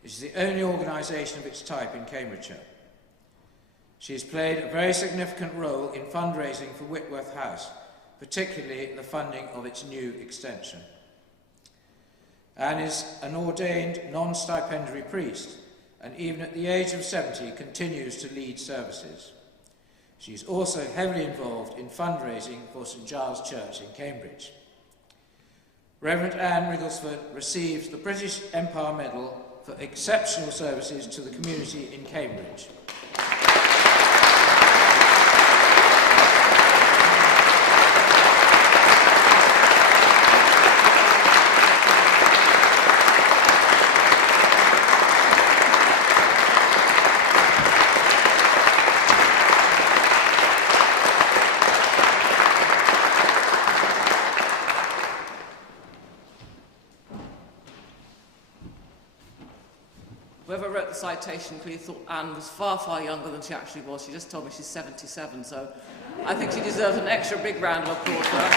It is the only organisation of its type in Cambridgeshire. She has played a very significant role in fundraising for Whitworth House, particularly the funding of its new extension. Anne is an ordained non-stipendiary priest, and even at the age of 70 continues to lead services. She is also heavily involved in fundraising for St Giles Church in Cambridge. Reverend Anne Wrigglesford receives the British Empire Medal for exceptional services to the community in Cambridge. Whoever wrote the citation clearly thought Anne was far, far younger than she actually was. She just told me she's 77, so I think she deserves an extra big round of applause for her.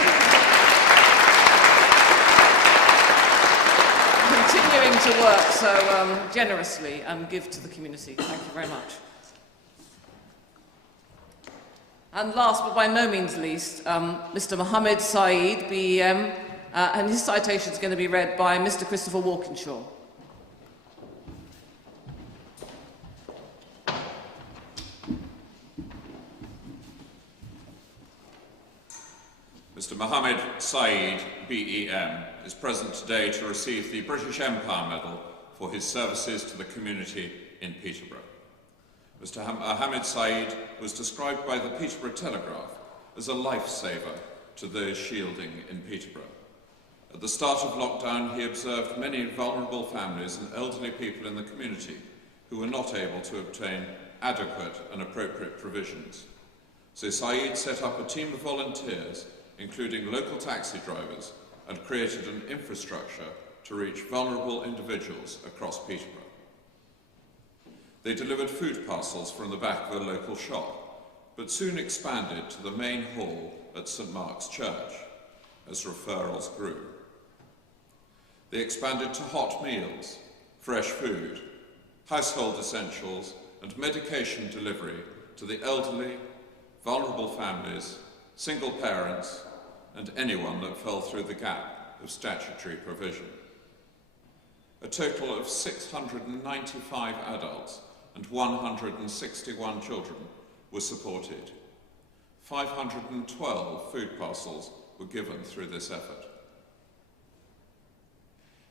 to work so generously and give to the community. Thank you very much. And last, but by no means least, Mr. Mohammed Saeed, BEM, and his citation is going to be read by Mr. Christopher Walkinshaw. Mr. Mohammed Saeed, BEM, is present today to receive the British Empire Medal for his services to the community in Peterborough. Mr. Mohammed Saeed was described by the Peterborough Telegraph as a lifesaver to those shielding in Peterborough. At the start of lockdown, he observed many vulnerable families and elderly people in the community who were not able to obtain adequate and appropriate provisions. So Saeed set up a team of volunteers, including local taxi drivers, and created an infrastructure to reach vulnerable individuals across Peterborough. They delivered food parcels from the back of a local shop, but soon expanded to the main hall at St Mark's Church as referrals grew. They expanded to hot meals, fresh food, household essentials, and medication delivery to the elderly, vulnerable families, single parents, and anyone that fell through the gap of statutory provision. A total of 695 adults and 161 children were supported. 512 food parcels were given through this effort.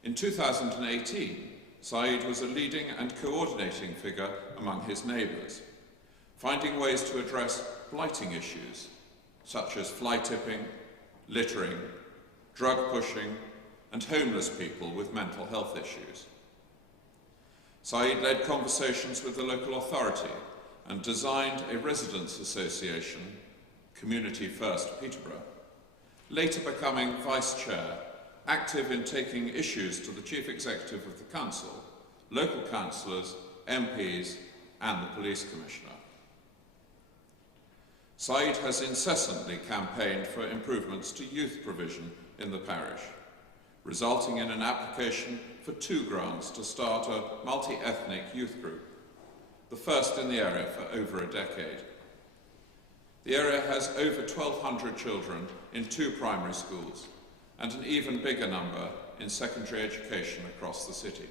In 2018, Saeed was a leading and coordinating figure among his neighbours, finding ways to address blighting issues such as fly tipping, littering, drug pushing, and homeless people with mental health issues. Saeed led conversations with the local authority and designed a residents' association, Community First Peterborough, later becoming vice chair, active in taking issues to the chief executive of the council, local councillors, MPs, and the police commissioner. Saeed has incessantly campaigned for improvements to youth provision in the parish, resulting in an application for 2 grants to start a multi-ethnic youth group, the first in the area for over a decade. The area has over 1,200 children in 2 primary schools and an even bigger number in secondary education across the city.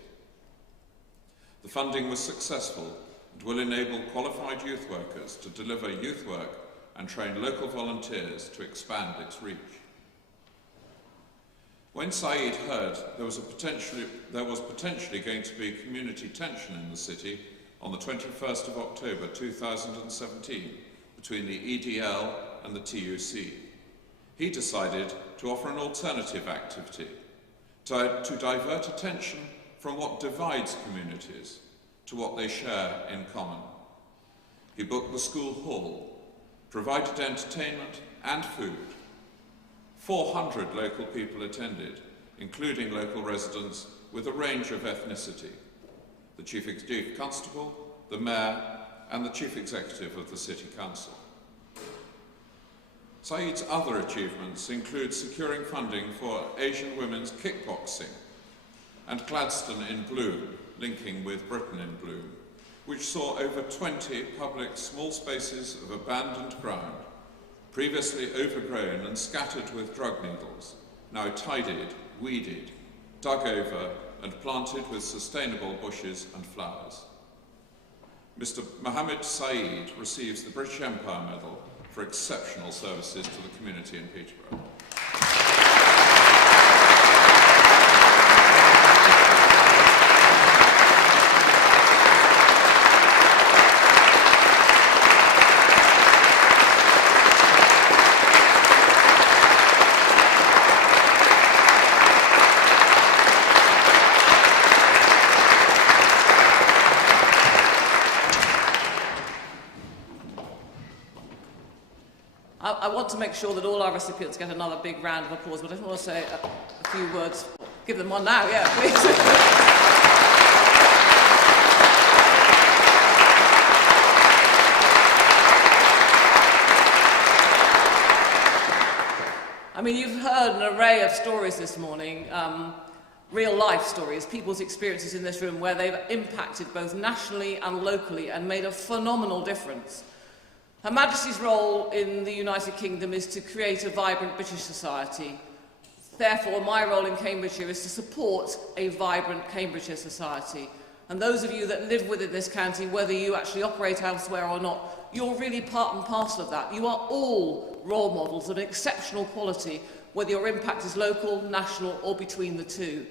The funding was successful and will enable qualified youth workers to deliver youth work and train local volunteers to expand its reach. When Saeed heard there was potentially going to be community tension in the city on the 21st of October 2017 between the EDL and the TUC, he decided to offer an alternative activity to divert attention from what divides communities to what they share in common. He booked the school hall, provided entertainment and food. 400 local people attended, including local residents with a range of ethnicity, the Chief Executive Constable, the Mayor, and the Chief Executive of the City Council. Saeed's other achievements include securing funding for Asian women's kickboxing and Gladstone in Bloom, linking with Britain in Bloom, which saw over 20 public small spaces of abandoned ground, previously overgrown and scattered with drug needles, now tidied, weeded, dug over and planted with sustainable bushes and flowers. Mr. Mohammed Saeed receives the British Empire Medal for exceptional services to the community in Peterborough. I want to make sure that all our recipients get another big round of applause, but I just want to say a few words. Give them one now, yeah, please. I mean, you've heard an array of stories this morning, real-life stories, people's experiences in this room where they've impacted both nationally and locally and made a phenomenal difference. Her Majesty's role in the United Kingdom is to create a vibrant British society. Therefore, my role in Cambridgeshire is to support a vibrant Cambridgeshire society. And those of you that live within this county, whether you actually operate elsewhere or not, you're really part and parcel of that. You are all role models of exceptional quality, whether your impact is local, national, or between the two.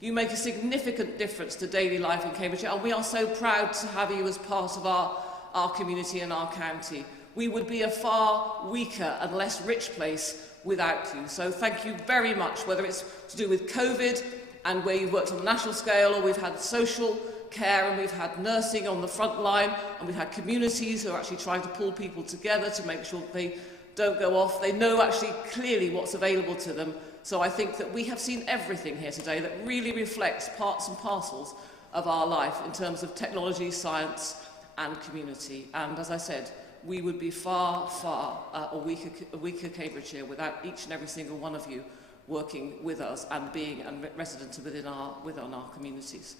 You make a significant difference to daily life in Cambridgeshire, and we are so proud to have you as part of our community and our county. We would be a far weaker and less rich place without you. So thank you very much, whether it's to do with COVID and where you've worked on a national scale, or we've had social care and we've had nursing on the front line, and we've had communities who are actually trying to pull people together to make sure that they don't go off. They know actually clearly what's available to them. So I think that we have seen everything here today that really reflects parts and parcels of our life in terms of technology, science and community. And as I said, we would be far, far a weaker Cambridgeshire without each and every single one of you working with us and being resident within our communities.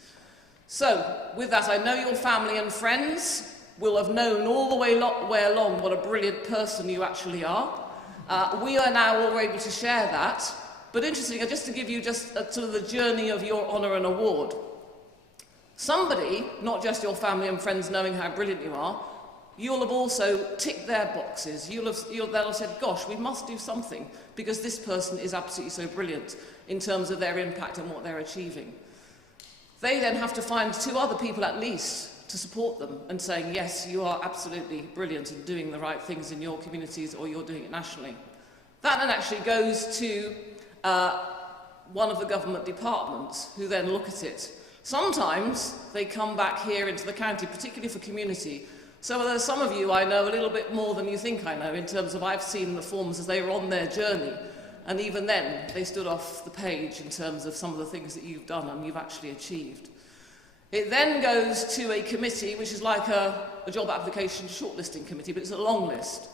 So, with that, I know your family and friends will have known all the way along what a brilliant person you actually are. We are now all able to share that. But interesting, just to give you just sort of the journey of your honour and award. Somebody, not just your family and friends knowing how brilliant you are, you'll have also ticked their boxes. They'll have said, gosh, we must do something because this person is absolutely so brilliant in terms of their impact and what they're achieving. They then have to find 2 other people at least to support them and saying, yes, you are absolutely brilliant and doing the right things in your communities, or you're doing it nationally. That then actually goes to one of the government departments who then look at it. Sometimes they come back here into the county, particularly for community. So there's some of you I know a little bit more than you think I know, in terms of I've seen the forms as they were on their journey. And even then, they stood off the page in terms of some of the things that you've done and you've actually achieved. It then goes to a committee, which is like a job application shortlisting committee, but it's a long list,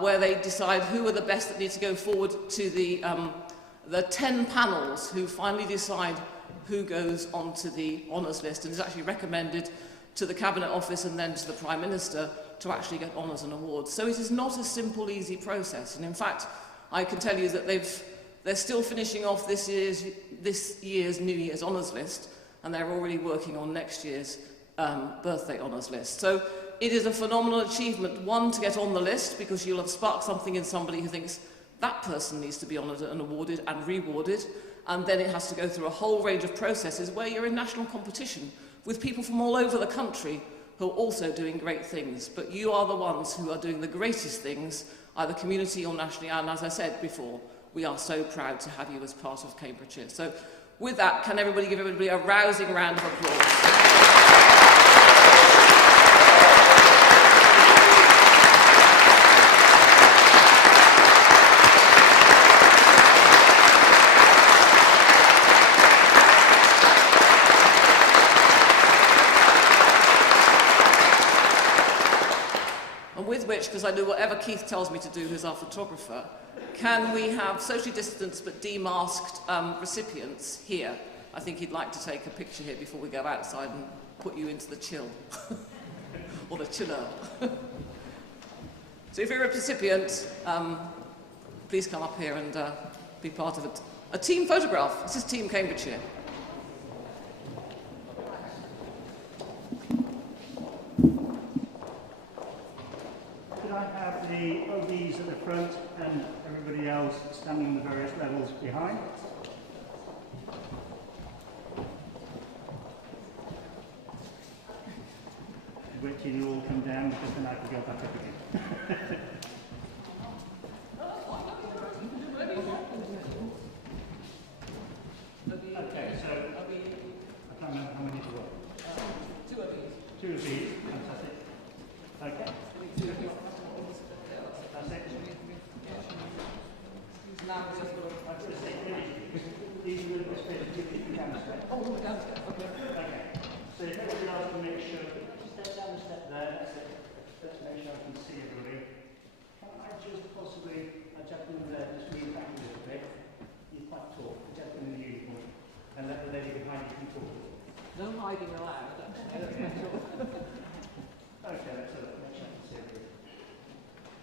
where they decide who are the best that need to go forward to the 10 panels who finally decide who goes onto the honours list and is actually recommended to the Cabinet Office and then to the Prime Minister to actually get honours and awards. So it is not a simple, easy process. And in fact, I can tell you that they're still finishing off this year's New Year's honours list, and they're already working on next year's birthday honours list. So it is a phenomenal achievement, one, to get on the list, because you'll have sparked something in somebody who thinks that person needs to be honoured and awarded and rewarded, and then it has to go through a whole range of processes where you're in national competition with people from all over the country who are also doing great things. But you are the ones who are doing the greatest things, either community or nationally, and as I said before, we are so proud to have you as part of Cambridgeshire. So with that, can everybody give everybody a rousing round of applause? Because I do whatever Keith tells me to do, who's our photographer, can we have socially distanced but demasked recipients here? I think he'd like to take a picture here before we go outside and put you into the chill, or the chiller. So if you're a recipient, please come up here and be part of it. A team photograph. This is Team Cambridgeshire. I have the OBs at the front and everybody else standing in the various levels behind. Which you all come down because then I can go back up again. Okay, so I can't remember how many to what. 2 of these. 2 of these, fantastic. Okay. These are the spaces you can downstairs. Oh, we're downstairs. Okay. Okay. So if everybody else can make sure, just step down a step there, that's it. Let's make sure I can see everybody. Can I just possibly, a gentleman there, just move back a little bit? You're quite tall, a gentleman in the uniform. And behind you can talk. No hiding allowed, actually. Let's make sure. Okay, let's have a look. Make sure I can see everything.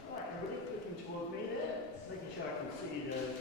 All right, everybody, looking toward me there. Making sure I can see the